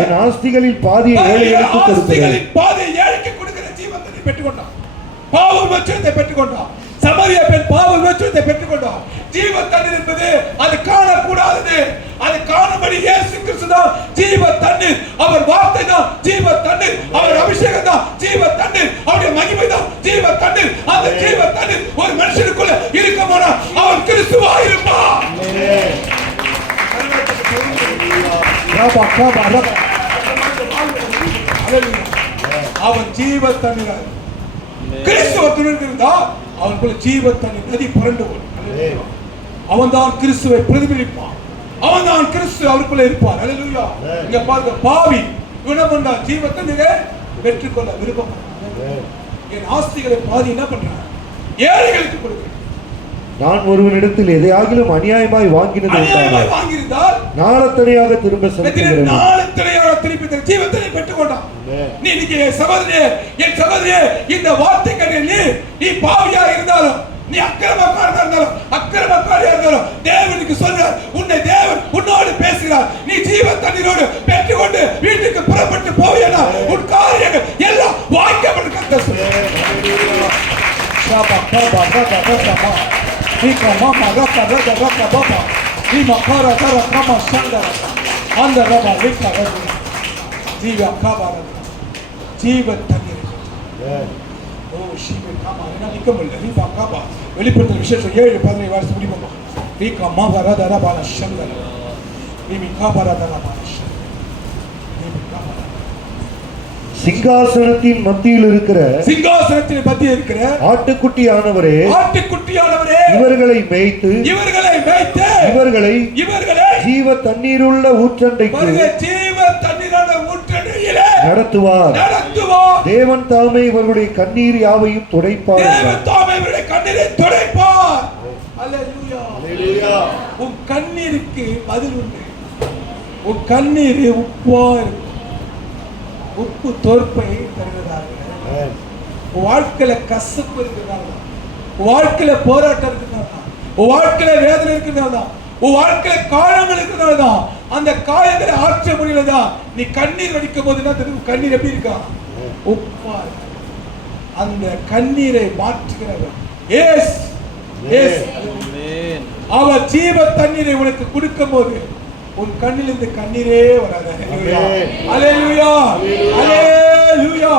என் ஆஸ்திகளில் பாதியை ஏழைகளுக்கு கொடுக்கிற ஜீவத்தண்ணீர் பெற்றுக்கொண்டான். பாவ விமோசனத்தை பெற்றுக்கொண்டான். சமாரியா பெண் பாவ விமோசனத்தை பெற்றுக்கொண்டான். ஜீவ தண்ணீர் என்பது அது காணக்கூடாதது, அது காணும்படி இயேசு கிறிஸ்து தான் ஜீவ தண்ணீர். அவர் வார்த்தை தான் ஜீவ தண்ணீர். அவர் அபிஷேகம் தான் ஜீவ தண்ணீர். அவருடைய மகிமை தான் ஜீவ தண்ணீர். அந்த ஜீவ தண்ணீர் ஒரு மனுஷனுக்குள்ள இருக்குமானா அவன் கிறிஸ்துவா இருப்பான். அவன் ஜீவ தண்ணீர். கிறிஸ்துவ துணிந்து இருந்தா அவனுக்குள்ள ஜீவ தண்ணீர் நதி புரண்டு ஓடும். அவன் தான் கிறிஸ்துவை பிரதிபலிப்பான். அவன் தான் கிறிஸ்து, அவருக்குள்ள இருப்பார். அல்லேலூயா. இங்க பாருங்க, பாவி இவன பண்ணா ஜீவத்தை நீங்க பெற்றுக்கொள்ள விருப்பப்படுறான். என் ஆஸ்திகளை பாதி என்ன பண்றான்? ஏழைகளுக்கு கொடுக்கிறேன். நான் ஒருவனிடத்தில் எதையாகிலும் அநியாயமாய் வாங்கியிருந்தால் நாளத்தனையாக திரும்ப செலுத்துகிறேன். நாளத்தனையாக திருப்பி தர ஜீவத்தை பெற்றுக்கொண்டான். நீ இன்னைக்கு என் சகோதரியே இந்த வார்த்தை கேட்டு நீ பாவியா இருந்தாலும், நீ அக்கிரமக்காரனா இருந்தாலும், அக்கிரமக்காரியா இருந்தாலும், தேவனுக்கு சொல்றார், உன்னை தேவன் உன்னோடு பேசுகிறார். நீ ஜீவ தண்ணீரோடு பெற்றுக்கொண்டு வீட்டுக்கு புறப்பட்டு போவியனா உன் காரியங்கள் எல்லாம் வாய்க்கப்பட்டு கர்த்தர் சொல்றார். ஷாபா பாபா பாபா பாபா நீ கமா ரக்கா ரக்கா ரக்கா பாபா நீ மகாரா ரக்கா கமா சந்தர அந்த ரபா லிக்கா ரக்கா ஜீவ காபார ஜீவ தண்ணீர். ஓ ஷீவ காமா என்ன நிக்க முடியல. நீ பாபா வெளிப்படுத்தல் விசேஷம் 7:15 வாசி முடிப்போம். நீ கமா வரா தரா பால சந்தர நீ காபார தரா பால சந்தர நீ காபார சிங்காசனத்தின் மத்தியில் இருக்கிற ஆட்டுக்குட்டியானவரே இவர்களை மேய்த்து இவர்களை ஜீவ தண்ணீருள்ள ஊற்றண்டைக்கு நடத்துவார். தேவன் தாமே இவர்களுடைய கண்ணீர் யாவையும் துடைப்பார். உன் கண்ணீருக்கு பதில் உண்டு. உன் கண்ணீர் உப்பா இருக்கும். உப்பு தோற்பை தருவதாக. வாழ்க்கையில கசப்பு இருக்கிறதால, வாழ்க்கையில போராட்டம் இருக்கிறதால, வாழ்க்கையில வேதனை இருக்கிறதால, வாழ்க்கையில காயங்கள் இருக்கிறதால, அந்த காயங்களை ஆற்ற முடியலதான் நீ கண்ணீர் வடிக்கும் போது கண்ணீர் எப்படி இருக்கா? உப்பா. அந்த கண்ணீரை மாற்றுகிறவர் எஸ் எஸ். அவர் ஜீவ தண்ணீரை உனக்கு கொடுக்கும் போது உன் கண்ணிலிருந்து கண்ணீரே வராது. அல்லேலூயா அல்லேலூயா.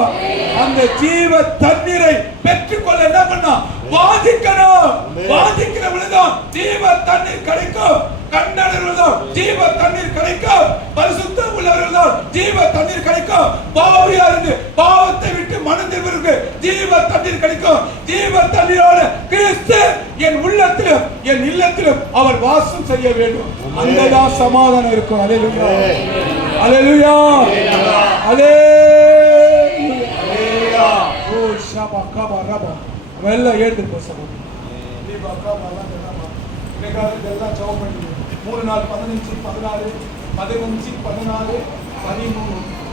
அந்த ஜீவ தண்ணீரை பெற்றுக்கொள்ள என்ன பண்ணா? வாதிக்கணும். வாதிக்கிற பொழுதுதான் ஜீவ தண்ணீர் கிடைக்கும். கண்ணடர்கள்தான் ஜீவ தண்ணீர் கிடைக்கும். பரிசுத்தம் உள்ளவர்கள்தான் ஜீவ தண்ணீர் கிடைக்கும். பாவியா இருந்து பாவத்தை விட்டு மனம் திரும்புவதற்கு ஜீவ தண்ணீர் கிடைக்கும். ஜீவ தண்ணீரோடு கிறிஸ்து என் உள்ளத்திலும் என் இல்லத்திலும் அவர் வாசம் செய்ய வேண்டும். அங்கதான் சமாதானம் இருக்கும். அல்லேலூயா அல்லேலூயா அல்லேலூயா. ஓ ஷபா கபா ரபா எல்லாம் எழுந்து போசம். நீ பாக்கா மல்லா கரமா இதெல்லாம் ஜாப் பண்ணி 3 நாள் 15 16 15 14 13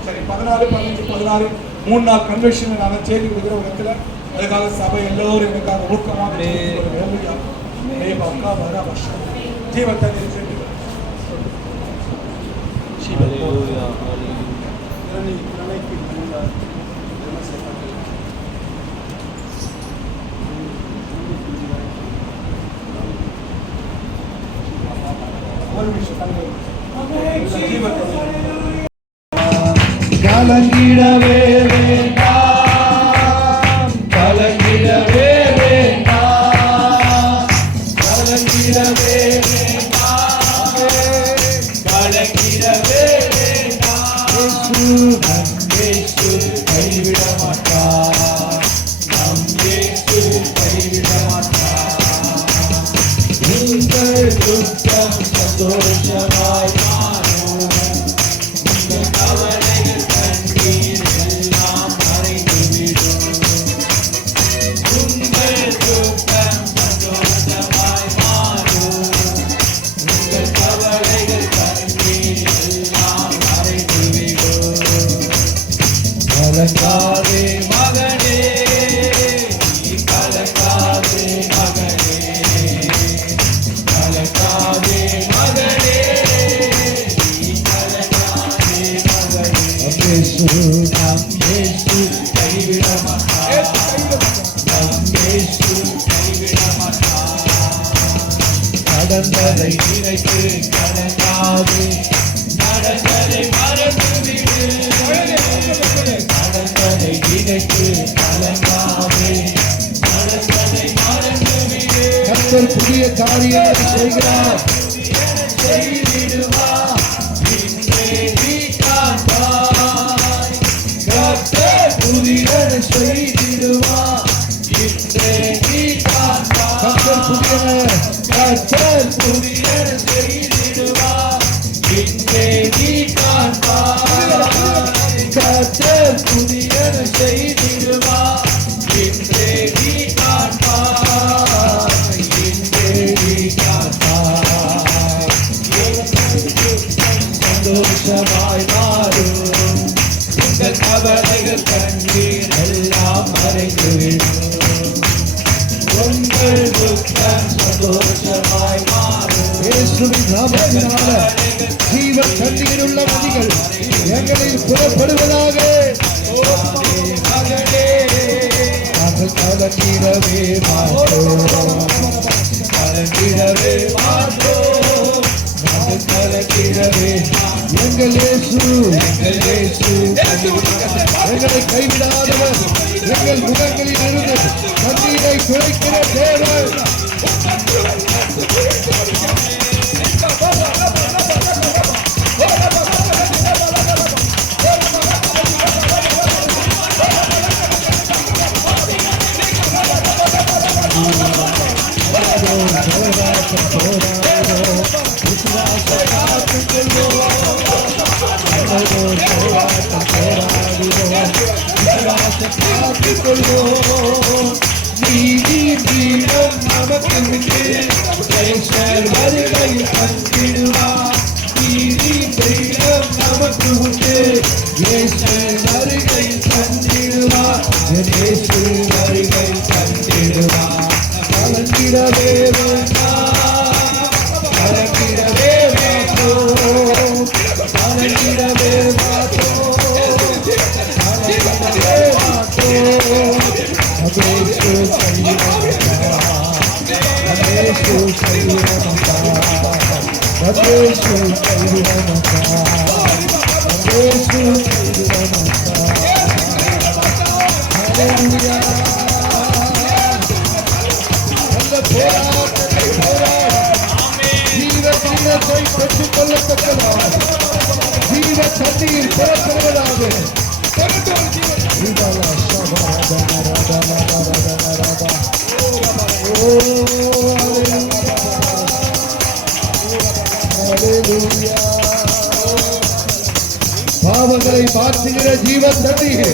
சரி 14 15 16 3 நாள் கன்வென்ஷன் நான் செய்து கொடுக்குற ஒரு இடத்துல அதுக்காக சபை எல்லோரும் எனக்காக ஊக்கமாக ஜீவத்தை கலங்கிடவே வேண்டாம், கலங்கிடவே வேண்டாம், கலங்கிடவே வேண்டாம், கலங்கிடவே வேண்டாம். இயேசு கைவிட மாட்டார், நம் இயேசு கைவிட மாட்டார். உங்கள் துக்கம் சந்தோஷமாய் மாறும், உங்கள் கவலைகள் கண்ணீர் எல்லாம் மறைந்துவிடும். உங்கள் துக்கம் சந்தோஷமாய் மாறும், உங்கள் கவலைகள் கண்ணீர் எல்லாம் மறைந்துவிடும். கலங்காதே மகனே, நீ கலங்காதே மகனே, கலங்காதே மகனே, நீ கலங்காதே மகனே. நம் இயேசு கைவிட மாட்டார், நம் இயேசு கைவிட மாட்டார். நடந்ததை நினைத்து கலங்காதே, நடந்ததை மறந்துவிடு. நடந்ததை நினைத்து கலங்காதே, நடந்ததை மறந்துவிடு. கர்த்தர் புதிய காரியத்தை செய்கிறார், செய்திடுவார். இன்றே நீ காண்பாய், கர்த்தர் புதியதை செய்திடுவார். இன்றே நீ காண்பாய், கர்த்தர் புதியதை செய்திடுவார். எங்களில் புறப்படுவதாக. நாங்கள் கலங்கிடவே மாட்டோம், கலங்கிடவே மாட்டோம், நாங்கள் கலங்கிடவே. எங்கள் இயேசு எங்களை கைவிடாதவர், எங்கள் முகங்களில் இருந்து கண்ணீரை துடைக்கிற தேவன். பெற்றுக் கொள்ளத்தக்கதாக ஜீவ தண்ணீர் புறப்படுவதாக. பாவங்களை மாற்றுகிற ஜீவ தண்ணீர்,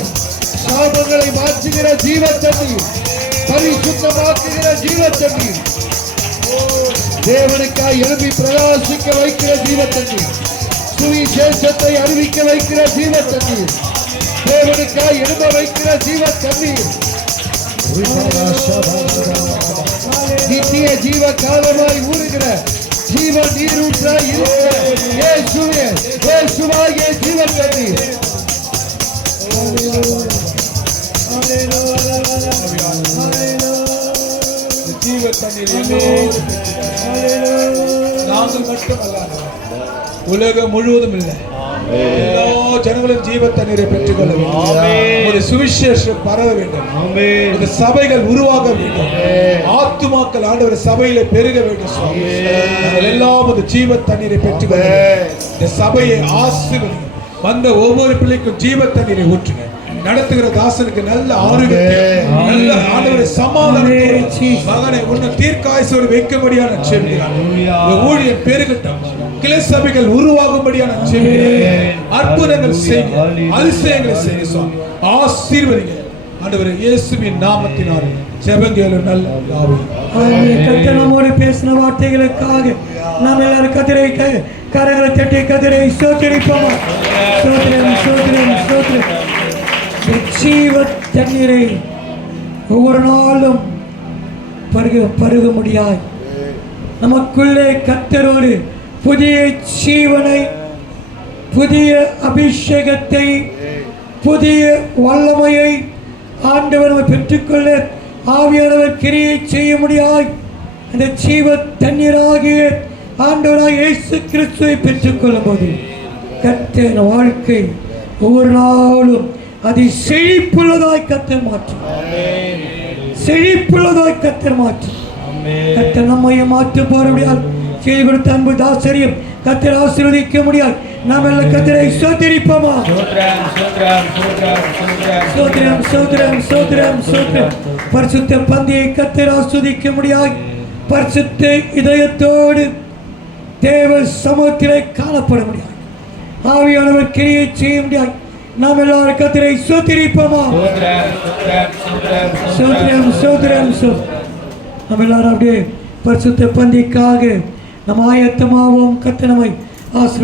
சாபங்களை மாற்றுகிற ஜீவ தண்ணீர், பரிசுத்தமாக்குகிற ஜீவ தண்ணீர், தேவனுக்காய் எழுப்பி பிரகாசிக்க வைக்கிற ஜீவ தண்ணீர், சுவிசேஷத்தை அறிவிக்க வைக்கிற ஜீவ தண்ணீர், தேவனுக்காய் எழுத வைக்கிற ஜீவ தண்ணீர், நித்திய ஜீவ காலமாய் ஊறுகிற ஜீவ நீரூற்றாய் இயேசுவாகிய ஜீவ தண்ணீர். ஜீவ தண்ணீர் நாங்கள் மட்டுமல்ல, உலகம் முழுவதும் இல்லை, எல்லா ஜனங்களும் ஜீவ தண்ணீரை பெற்றுக் கொள்ள வேண்டும். சுவிசேஷம் பரவ வேண்டும், சபைகள் உருவாக வேண்டும், ஆத்துமாக்கள் ஆண்டவர் சபையில பெருக வேண்டும். நாங்கள் எல்லாம் அந்த ஜீவ தண்ணீரை பெற்றுக் கொள்ள இந்த சபையை ஆசீர்வதி. வந்த ஒவ்வொரு பிள்ளைக்கும் ஜீவ தண்ணீரை ஊற்றுங்க. நடத்துகிற தாசனுக்கு நல்ல ஆரோக்கியத்தை, நல்ல ஆண்டவரை சமாதானத்தை, மகனை உன்னை தீர்க்காயுசோடு வைக்கும்படியான செல்கிறார். ஊழியம் பெருகட்டும், கிளை சபைகள் உருவாகும்படியான செல்கிறார். அற்புதங்கள் செய்ய, அதிசயங்களை செய்ய சுவாமி ஆசீர்வதிங்க. ஆண்டவரே இயேசுவின் நாமத்தினாலே ஜெபங்கேளும் நல்ல பிதாவே. கர்த்தர் நம்மோடு பேசின வார்த்தைகளுக்காக நாம் எல்லாரும் கதிரை கரங்களை தட்டி கதிரை ஸ்தோத்திரிப்போம். ஸ்தோத்திரம் ஸ்தோத்திரம் ஸ்தோத்திரம். ஜீவ தண்ணீரை ஒவ்வொரு நாளும் பருக முடியாது. நமக்குள்ளே கர்த்தரோடு புதிய ஜீவனை, புதிய அபிஷேகத்தை, புதிய வல்லமையை ஆண்டவர் நம்ம பெற்றுக்கொள்ள ஆவியானவர் கிரியை செய்ய முடியாது. அந்த ஜீவ தண்ணீராகிய ஆண்டவராக இயேசு கிறிஸ்துவை பெற்றுக்கொள்ளும் போது கர்த்தர் வாழ்க்கை ஒவ்வொரு நாளும் அதை செழிப்புள்ளதாய் கர்த்தர் மாற்றும். செழிப்புள்ளதாய் கர்த்தர் மாற்றும். கர்த்தர் நம்மையும் மாற்ற போற முடியாது. செய்து கொடுத்த அன்பு தாசரியம் கர்த்தர் ஆசீர்வதிக்க முடியாது. நாம் எல்லாம் கர்த்தரை ஸ்தோத்திரிப்போமா? ஸ்தோத்திரம் ஸ்தோத்திரம் ஸ்தோத்திரம் ஸ்தோத்திரம். பரிசுத்த பந்தியை கர்த்தர் ஆஸ்வதிக்க முடியாது. பரிசுத்த இதயத்தோடு தேவ சமூகத்திலே காணப்பட முடியாது. ஆவியானவர் கிரியை செய்ய முடியாது. நாம் எல்லாரும் கர்த்தரை ஸ்தோத்திரிப்போமா? ஸ்தோத்திரம் ஸ்தோத்திரம் ஸ்தோத்திரம். நாம் எல்லாரும் அப்படியே பரிசுத்த பந்திக்காக நம்ம ஆயத்தமாவோம். கர்த்தர் நம்மை ஆசீர்வதிப்பார்.